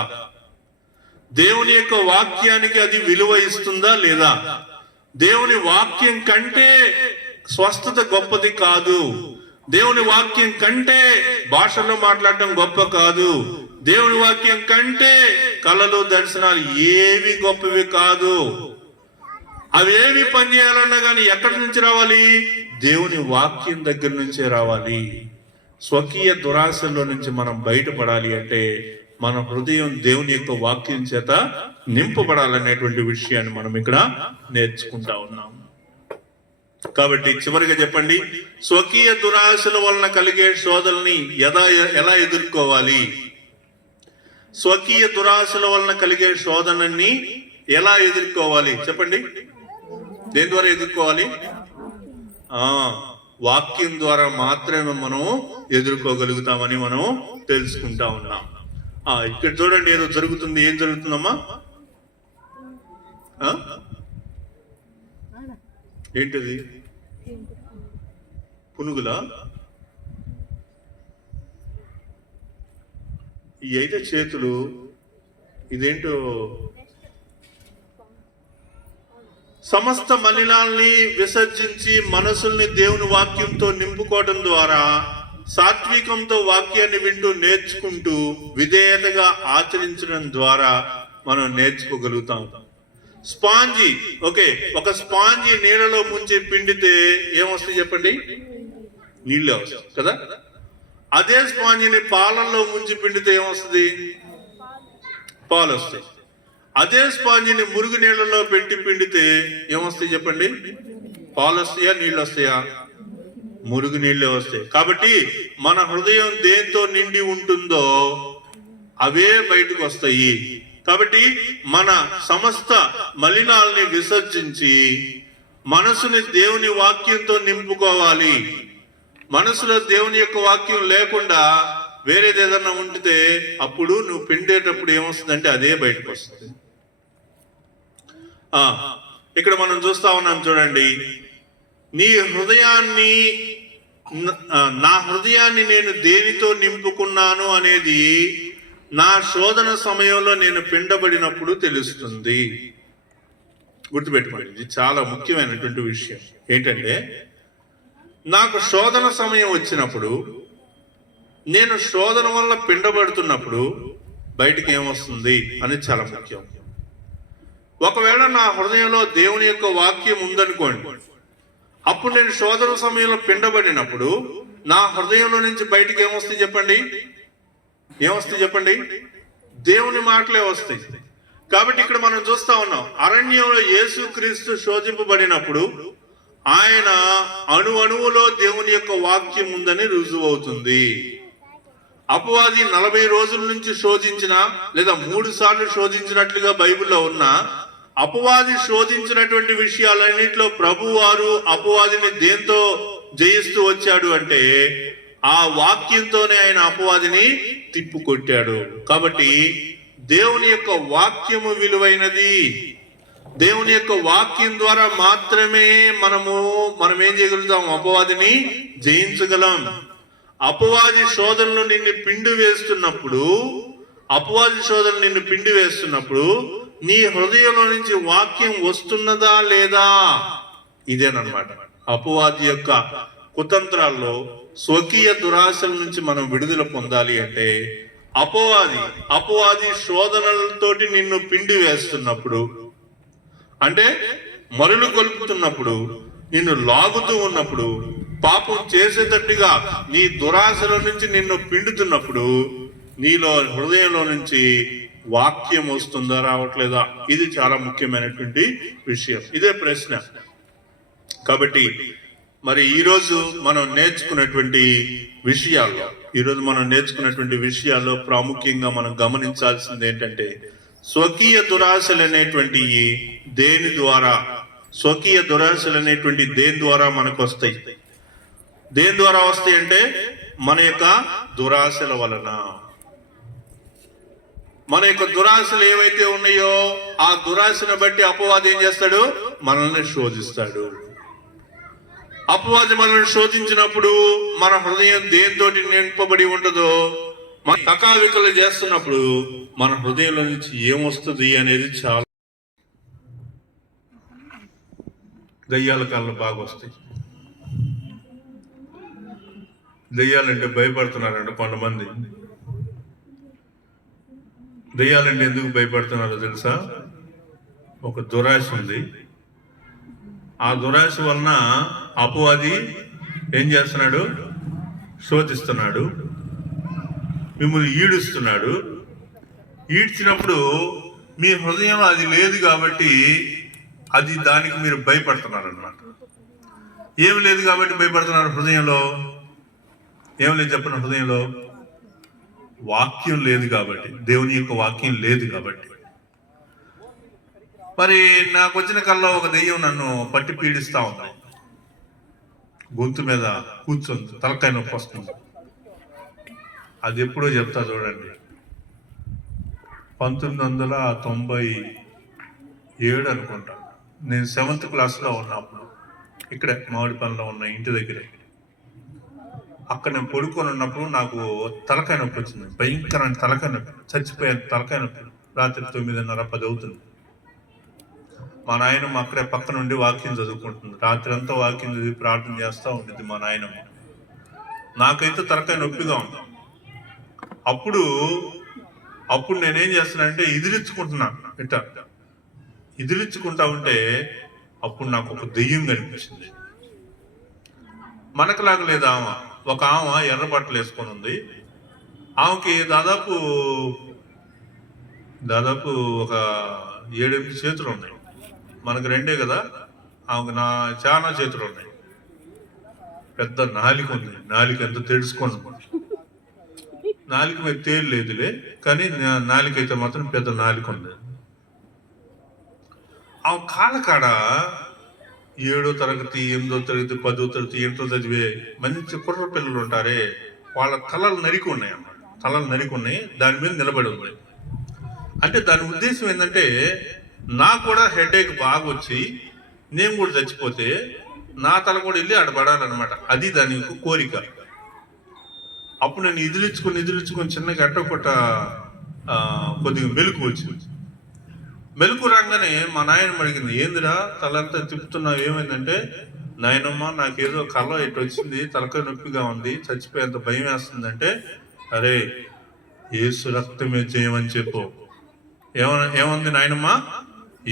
దేవుని యొక్క వాక్యానికి అది విలువ ఇస్తుందా లేదా? దేవుని వాక్యం కంటే స్వస్థత గొప్పది కాదు. దేవుని వాక్యం కంటే భాషలో మాట్లాడటం గొప్ప కాదు. దేవుని వాక్యం కంటే కళలు, దర్శనాలు ఏవి గొప్పవి కాదు. అవేవి పనిచేయాలన్నా కానీ ఎక్కడి నుంచి రావాలి? దేవుని వాక్యం దగ్గర నుంచే రావాలి. స్వకీయ దురాశల్లో నుంచి మనం బయటపడాలి అంటే మన హృదయం దేవుని యొక్క వాక్యం చేత నింపబడాలనేటువంటి విషయాన్ని మనం ఇక్కడ నేర్చుకుంటా ఉన్నాం. కాబట్టి చివరిగా చెప్పండి, స్వకీయ దురాశల వలన కలిగే శోధనని ఎలా ఎదుర్కోవాలి? స్వకీయ దురాశల వలన కలిగే శోధనని ఎలా ఎదుర్కోవాలి చెప్పండి? దేని ద్వారా ఎదుర్కోవాలి? వాక్యం ద్వారా మాత్రమే మనం ఎదుర్కోగలుగుతామని మనం తెలుసుకుంటా ఉన్నాం. ఇక్కడ చూడండి, ఏదో జరుగుతుంది. ఏం జరుగుతుందమ్మా? ఏంటిది? పునుగులా? ఈ అయితే చేతులు, ఇదేంటో సమస్త మలినాల్ని విసర్జించి మనసుల్ని దేవుని వాక్యంతో నింపుకోవడం ద్వారా, సాత్వికంతో వాక్యాన్ని వింటూ నేర్చుకుంటూ విధేయతగా ఆచరించడం ద్వారా మనం నేర్చుకోగలుగుతాం. స్పాంజీ, ఓకే, ఒక స్పాంజీ నీళ్ళలో ముంచి పిండితే ఏమొస్తుంది చెప్పండి? నీళ్ళే వస్తుంది కదా. అదే స్పాంజిని పాలల్లో ముంచి పిండితే ఏమొస్తుంది? పాలు వస్తాయి. అదే స్పాంజిని మురుగు నీళ్ళలో పెట్టి పిండితే ఏమొస్తాయి చెప్పండి? పాలు వస్తాయా, నీళ్ళు వస్తాయా? మురుగు నీళ్ళే వస్తాయి. కాబట్టి మన హృదయం దేంతో నిండి ఉంటుందో అవే బయటకు వస్తాయి. కాబట్టి మన సమస్త మలినాల్ని విసర్జించి మనసుని దేవుని వాక్యంతో నింపుకోవాలి. మనసులో దేవుని యొక్క వాక్యం లేకుండా వేరేది ఏదన్నా ఉంటే అప్పుడు నువ్వు పిండేటప్పుడు ఏమొస్తుందంటే అదే బయటకు వస్తుంది. ఇక్కడ మనం చూస్తా ఉన్నాం చూడండి. నీ హృదయాన్ని, నా హృదయాన్ని నేను దేనితో నింపుకున్నాను అనేది నా శోధన సమయంలో నేను పిండబడినప్పుడు తెలుస్తుంది. గుర్తుపెట్టుకోండి, ఇది చాలా ముఖ్యమైనటువంటి విషయం. ఏంటంటే, నాకు శోధన సమయం వచ్చినప్పుడు, నేను శోధన వల్ల పిండబడుతున్నప్పుడు బయటికి ఏమొస్తుంది అనేది చాలా ముఖ్యం. ఒకవేళ నా హృదయంలో దేవుని యొక్క వాక్యం ఉందనుకోండి, అప్పుడు నేను శోధన సమయంలో పిండబడినప్పుడు నా హృదయంలో నుంచి బయటికి ఏమొస్తుంది చెప్పండి? ఏమొస్తుంది చెప్పండి? దేవుని మాటలే వస్తాయి. కాబట్టి ఇక్కడ మనం చూస్తా ఉన్నాం, అరణ్యంలో యేసుక్రీస్తు శోధింపబడినప్పుడు ఆయన అణువులో దేవుని యొక్క వాక్యం ఉందని రుజువు అవుతుంది. అపవాది 40 రోజుల నుంచి శోధించిన, లేదా 3 సార్లు శోధించినట్లుగా బైబిల్లో ఉన్న, అపవాది శోధించినటువంటి విషయాలన్నింటిలో ప్రభువారు అపవాదిని దేంతో జయిస్తూ వచ్చాడు అంటే ఆ వాక్యంతోనే ఆయన అపవాదిని తిప్పుకొట్టాడు. కాబట్టి దేవుని యొక్క వాక్యము విలువైనది. దేవుని యొక్క వాక్యం ద్వారా మాత్రమే మనం ఏం చేయగలుగుతాం? అపవాదిని జయించగలం. అపవాది శోధనలు నిన్ను పిండి వేస్తున్నప్పుడు నీ హృదయంలో నుంచి వాక్యం వస్తున్నదా లేదా? ఇదేనమాట అపవాది యొక్క కుతంత్రాల్లో. స్వకీయ దురాశల నుంచి మనం విడుదల పొందాలి అంటే అపవాది శోధనలతోటి నిన్ను పిండి వేస్తున్నప్పుడు, అంటే మరులు కొలుపుతున్నప్పుడు, నిన్ను లాగుతూ ఉన్నప్పుడు, పాపం చేసేటట్టుగా నీ దురాశల నుంచి నిన్ను పిండుతున్నప్పుడు నీలో హృదయంలో నుంచి వాక్యం వస్తుందా, రావట్లేదా? ఇది చాలా ముఖ్యమైనటువంటి విషయం. ఇదే ప్రశ్న. కాబట్టి మరి ఈరోజు మనం నేర్చుకున్నటువంటి విషయాల్లో ప్రాముఖ్యంగా మనం గమనించాల్సింది ఏంటంటే, స్వకీయ దురాశలు అనేటువంటి దేని ద్వారా మనకు వస్తాయి? దేని ద్వారా వస్తాయి అంటే మన యొక్క దురాశల వలన. మన యొక్క దురాశలు ఏవైతే ఉన్నాయో ఆ దురాశను బట్టి అపవాది ఏం చేస్తాడు? మనల్ని శోధిస్తాడు. అపవాది మనల్ని శోధించినప్పుడు మన హృదయం దేనితోటి నింపబడి ఉంటుందో, మన కకావికలు చేస్తున్నప్పుడు మన హృదయంలో నుంచి ఏమొస్తుంది అనేది చాలా. దయ్యాల కాళ్ళు బాగా వస్తాయి. దయ్యాలంటే భయపడుతున్నారంట కొంతమంది. దయ్యాలంటే ఎందుకు భయపడుతున్నారో తెలుసా? ఒక దురాశ ఉంది. ఆ దురాశ వలన అపవాది ఏం చేస్తున్నాడు? శోధిస్తున్నాడు, మిమ్మల్ని ఈడుస్తున్నాడు. ఈడ్చినప్పుడు మీ హృదయంలో అది లేదు కాబట్టి దానికి మీరు భయపడుతున్నారు అన్నమాట. ఏమి లేదు కాబట్టి భయపడుతున్నారు. హృదయంలో ఏం లేదు చెప్పండి? హృదయంలో వాక్యం లేదు కాబట్టి, దేవుని యొక్క వాక్యం లేదు కాబట్టి. మరి నాకు వచ్చిన కల్లో ఒక దెయ్యం నన్ను పట్టి పీడిస్తా ఉంది. గొంతు మీద కూర్చొని తలకాయ నొప్పి వస్తుంది. అది ఎప్పుడో చెప్తా చూడండి. 1997 అనుకుంటా. నేను 7th క్లాస్లో ఉన్నప్పుడు ఇక్కడే మామిడిపల్లిలో ఉన్న ఇంటి దగ్గరే. అక్కడ నేను పడుకొని ఉన్నప్పుడు నాకు తలకాయ నొప్పి వచ్చింది, భయంకరమైన తలకాయ నొప్పి, చచ్చిపోయాను. తలకాయ నొప్పి రాత్రి 9:30, 10 అవుతుంది. మా నాయనమ్మ అక్కడే పక్క నుండి వాక్యం చదువుకుంటుంది. రాత్రి అంతా వాక్యం చదివి ప్రార్థన చేస్తూ ఉంటుంది మా నాయనమ్మ. నాకైతే తలకాయ నొప్పిగా ఉంది. అప్పుడు నేనేం చేస్తున్నానంటే ఇదిలించుకుంటున్నాను. ఇదిలించుకుంటా ఉంటే అప్పుడు నాకు ఒక దెయ్యం కనిపించింది. మనకులాగా లేదు ఆమె. ఒక ఆమె ఎర్ర బట్టలు వేసుకొని ఉంది. ఆమెకి దాదాపు ఒక 7-8 చేతులు ఉన్నాయి. మనకు 2 కదా, ఆమెకు చాలా చేతులు ఉన్నాయి. పెద్ద నాలిక ఉంది. నాలిక ఎంత తెలుసుకొని, నాలిక మీద తేలు లేదులే, కానీ నాలిక అయితే మాత్రం పెద్ద నాలిక ఉంది. ఆ కాళ్ళ కాడ 7వ తరగతి, 8వ తరగతి, 10వ తరగతి, ఇంటర్ చదివే మంచి కుర్ర పిల్లలు ఉంటారే, వాళ్ళ తలలు నరికి ఉన్నాయి అన్నమాట. తలలు నరికి ఉన్నాయి, దాని మీద నిలబడి ఉంది. అంటే దాని ఉద్దేశం ఏంటంటే, నాకు కూడా హెడేక్ బాగా వచ్చి నేను కూడా చచ్చిపోతే నా తల కూడా వెళ్ళి ఆడబడాలన్నమాట. అది దాని యొక్క కోరిక. అప్పుడు నేను ఇదిలించుకొని చిన్నగా అట్టొకట కొద్దిగా మెలకు వచ్చింది. మెలకు రాగానే మా నాయనమ్మ అడిగింది, ఏందిరా తలంతా తిప్పుతున్నావు, ఏమైందంటే, నాయనమ్మ నాకేదో కళ్ళ ఇటు వచ్చింది, తలకాయ నొప్పిగా ఉంది, చచ్చిపోయేంత భయం వేస్తుందంటే, అరే యేసు రక్తమే జయమని చెప్పు. ఏముంది నాయనమ్మ,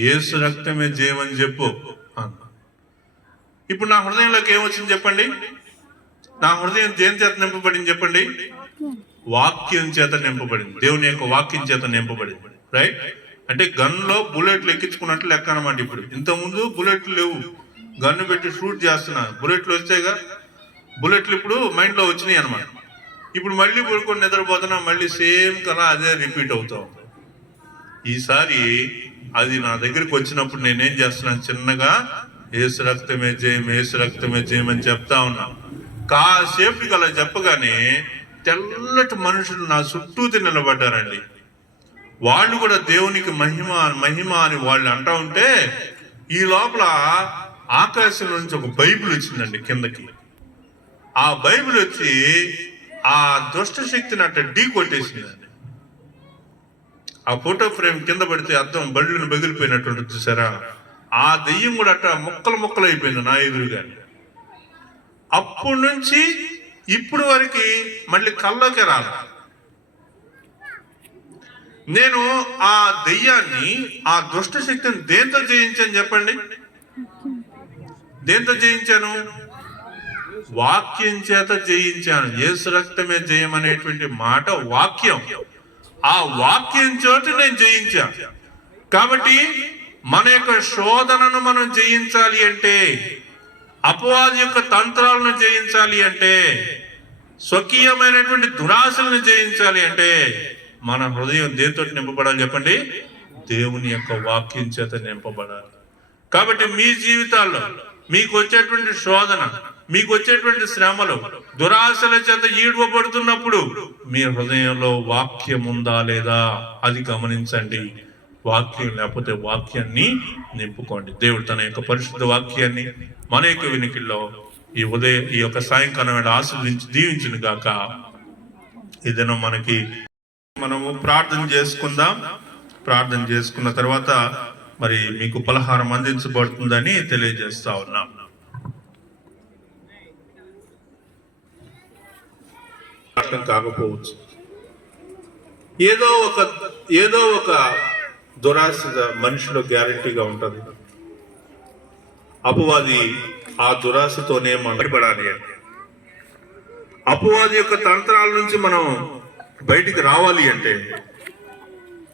యేసు రక్తమే జయమని చెప్పు అన్న. ఇప్పుడు నా హృదయంలోకి ఏమొచ్చింది చెప్పండి? నా హృదయం దేని చేత నింపబడింది చెప్పండి? వాక్యం చేత నింపబడింది. దేవుని యొక్క వాక్యం చేత నింపబడింది. రైట్? అంటే గన్లో బుల్లెట్లు ఎక్కించుకున్నట్లు లెక్క అనమాట. ఇప్పుడు ఇంతకుముందు బుల్లెట్లు లేవు, గన్ను పెట్టి షూట్ చేస్తున్నారు. బుల్లెట్లు వచ్చాయిగా, బుల్లెట్లు ఇప్పుడు మైండ్లో వచ్చినాయి అనమాట. ఇప్పుడు మళ్ళీ పడుకొని నిద్రపోతున్నా, మళ్ళీ సేమ్ కలా అదే రిపీట్ అవుతా ఉంది. ఈసారి అది నా దగ్గరికి వచ్చినప్పుడు నేనేం చేస్తున్నాను, చిన్నగా యేసు రక్తమే జయం, యేసు రక్తమే జయం అని చెప్తా ఉన్నా. కాసేపటికి అలా చెప్పగానే తెల్లటి మనుషులు నా చుట్టూ నిలబడ్డారండి. వాళ్ళు కూడా దేవునికి మహిమ అని వాళ్ళు అంటా ఉంటే, ఈ లోపల ఆకాశం నుంచి ఒక బైబిల్ వచ్చిందండి కిందకి. ఆ బైబిల్ వచ్చి ఆ దుష్ట శక్తిని అట్ట ఢీ కొట్టేసిందండి. ఆ ఫోటో ఫ్రేమ్ కింద పడితే అద్దం బళ్ళును బగిలిపోయినట్టు చూసారా, ఆ దెయ్యం కూడా అట్ట ముక్కలు అయిపోయింది నా ఎదురుగా. అప్పటి నుంచి ఇప్పుడు వరకు మళ్ళీ కల్లోకి రాదు. నేను ఆ దెయ్యాన్ని, ఆ దుష్ట శక్తిని దేంతో జయించాను చెప్పండి? దేంతో జయించాను? వాక్యం చేత జయించాను. యేసు రక్తమే జయం అనేటువంటి మాట వాక్యం. ఆ వాక్యం చోటు నేను జయించాను. కాబట్టి మన యొక్క శోధనను మనం జయించాలి అంటే, అపవాది యొక్క తంత్రాలను జయించాలి అంటే, స్వకీయమైనటువంటి దురాశలను జయించాలి అంటే, మన హృదయం దేంతో నింపబడాలి చెప్పండి? దేవుని యొక్క వాక్యం చేత నింపబడాలి. కాబట్టి మీ జీవితాల్లో మీకు వచ్చేటువంటి శోధన, మీకు వచ్చేటువంటి శ్రమలు, దురాశల చేత ఈడ్వబడుతున్నప్పుడు మీ హృదయంలో వాక్యం ఉందా లేదా అది గమనించండి. వాక్యం లేకపోతే వాక్యాన్ని నింపుకోండి. దేవుడు తన యొక్క పరిశుద్ధ వాక్యాన్ని మన యొక్క వినికిల్లో ఈ యొక్క సాయంకాలం వేళ ఆశీర్వదించి దీవించును గాక. ఈ దినం మనము ప్రార్థన చేసుకుందాం. ప్రార్థన చేసుకున్న తర్వాత మరి మీకు పలహారం అందించబడుతుందని తెలియజేస్తా ఉన్నాం. కాకపోవచ్చు, ఏదో ఒక దురాశ మనిషిలో గ్యారెంటీగా ఉంటుంది. అపవాది ఆ దురాశతోనే బయటపడాలి. అపవాది యొక్క తంత్రాల నుంచి మనం బయటికి రావాలి అంటే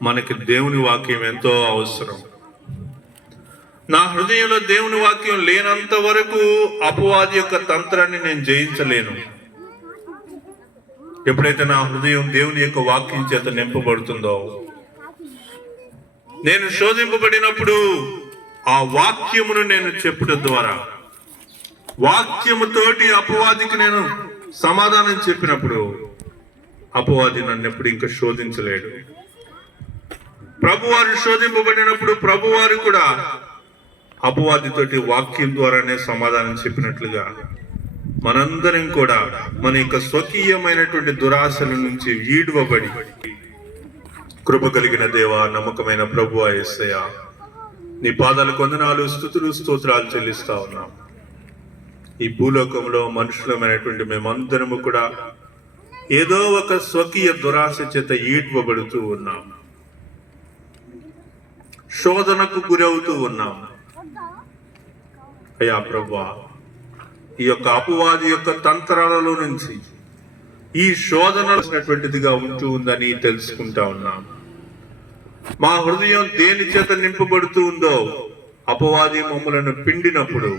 మనకి దేవుని వాక్యం ఎంతో అవసరం. నా హృదయంలో దేవుని వాక్యం లేనంత వరకు అపవాది యొక్క తంత్రాన్ని నేను జయించలేను. ఎప్పుడైతే నా హృదయం దేవుని యొక్క వాక్యం చేత నింపబడుతుందో, నేను శోధింపబడినప్పుడు ఆ వాక్యమును నేను చెప్పడం ద్వారా, వాక్యముతోటి అపవాదికి నేను సమాధానం చెప్పినప్పుడు అపవాది నన్ను ఎప్పుడు ఇంకా శోధించలేడు. ప్రభువారు శోధింపబడినప్పుడు ప్రభువారు కూడా అపవాదితోటి వాక్యం ద్వారానే సమాధానం చెప్పినట్లుగా మనందరం కూడా మన యొక్క స్వకీయమైనటువంటి దురాశల నుంచి వీడువబడి కృప కలిగిన దేవా, నమ్మకమైన ప్రభువా యేసయ్యా, నీ పాదాల కొందనాలు, స్తుతులు, స్తోత్రాలు చెల్లిస్తా ఉన్నాం. ఈ భూలోకంలో మనుషులమైనటువంటి మేమందరము కూడా ఏదో ఒక స్వకీయ దురాశ చేత ఈడ్వబడుతూ ఉన్నాం, శోధనకు గురవుతూ ఉన్నాం. అయ్యా ప్రభువా, ఈ యొక్క అపవాది యొక్క తంత్రాలలో నుంచి ఈ శోధనటువంటిదిగా ఉంటూ ఉందని తెలుసుకుంటా ఉన్నాం. మా హృదయం దేని చేత నింపబడుతూ ఉందో, అపవాది మమ్మలను పిండినప్పుడు,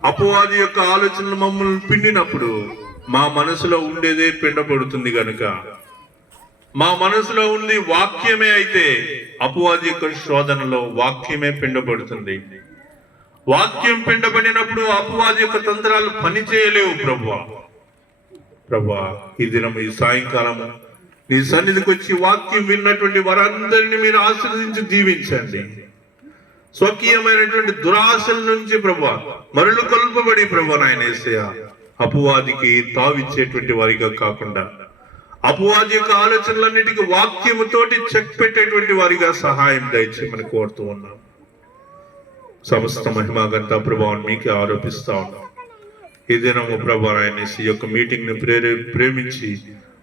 అపవాది యొక్క ఆలోచనలు మమ్మల్ని పిండినప్పుడు మా మనసులో ఉండేదే పిండబడుతుంది గనుక, మా మనసులో ఉంది వాక్యమే అయితే అపవాది యొక్క శోధనలో వాక్యమే పిండబడుతుంది. వాక్యం పిండబడినప్పుడు అపవాది యొక్క తంత్రాలు పని చేయలేవు. ప్రభువా, ఈ దినం, ఈ సాయంకాలము నీ సన్నిధికి వచ్చి వాక్యం విన్నటువంటి వారందరినీ మీరు ఆశీర్వదించి దీవించండి. స్వకీయమైనటువంటి దురాశల నుంచి ప్రభువా మరలు కొల్పబడి ప్రభువా నాయన యేసయ్యా, అపవాదికి తావిచ్చేటువంటి వారిగా కాకుండా అపవాది యొక్క ఆలోచనలన్నిటికీ వాక్యముతోటి చెక్ పెట్టేటువంటి వారిగా సహాయం దయచేయమని కోరుతూ ఉన్నాం. సమస్త మహిమాగంతా ప్రభావం మీకే ఆరోపిస్తా ఉన్నాం. ఈ దినము ప్రభా ఆయన ఈ యొక్క మీటింగ్ ని ప్రేమించి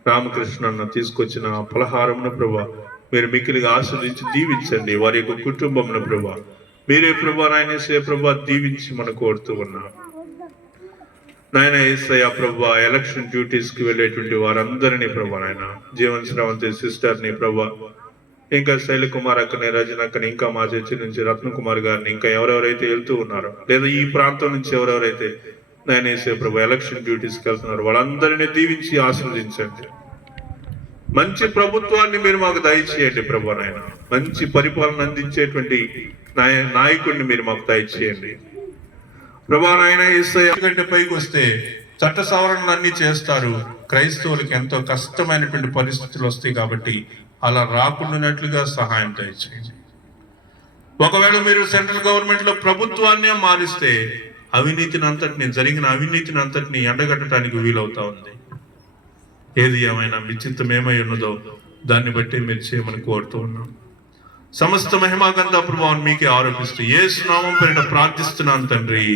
రామకృష్ణ తీసుకొచ్చిన పలహారంను ప్రభా మీరు మిక్కిలిగా ఆస్వాదించి దీవించండి. వారి యొక్క కుటుంబంను ప్రభా మీరే ప్రభా నాయన ప్రభా దీవించి మనం కోరుతూ ఉన్నాం. నాయన యేసయ్య ప్రభా, ఎలక్షన్ డ్యూటీస్ కి వెళ్ళేటువంటి వారందరినీ ప్రభా నాయన, జీవన్ శ్రావంతి సిస్టర్ ని ప్రభా, ఇంకా శైలకుమార్ అక్కని, రజన అక్కని, ఇంకా మా చర్చి నుంచి రత్నకుమార్ గారిని, ఇంకా ఎవరెవరైతే వెళ్తూ ఉన్నారో లేదా ఈ ప్రాంతం నుంచి ఎవరెవరైతే నాయన యేసయ్య ప్రభా ఎలక్షన్ డ్యూటీస్కి వెళ్తున్నారు వాళ్ళందరినీ దీవించి ఆశీర్వదించండి. మంచి ప్రభుత్వాన్ని మీరు మాకు దయచేయండి ప్రభా నాయన. మంచి పరిపాలన అందించేటువంటి నాయకుడిని మీరు మాకు దయచేయండి ప్రభా నాయన. యేసయ్య కంటే పైకి వస్తే చట్ట సవరణలు అన్ని చేస్తారు. క్రైస్తవులకి ఎంతో కష్టమైనటువంటి పరిస్థితులు వస్తాయి కాబట్టి అలా రాకుండానట్లుగా సహాయం దయచేయండి. ఒకవేళ మీరు సెంట్రల్ గవర్నమెంట్ లో ప్రభుత్వాన్ని మారిస్తే జరిగిన అవినీతిని అంతటిని ఎండగట్టడానికి వీలవుతా ఉంది. ఏది ఏమైనా మీ చిత్తం ఏమై ఉన్నదో దాన్ని బట్టి మీరు చేయమని కోరుతూ ఉన్నాం. సమస్త మహిమాగంధ ప్రభావం మీకే ఆరోపిస్తూ యేసు నామం పేరిట ప్రార్థిస్తున్నాను తండ్రి.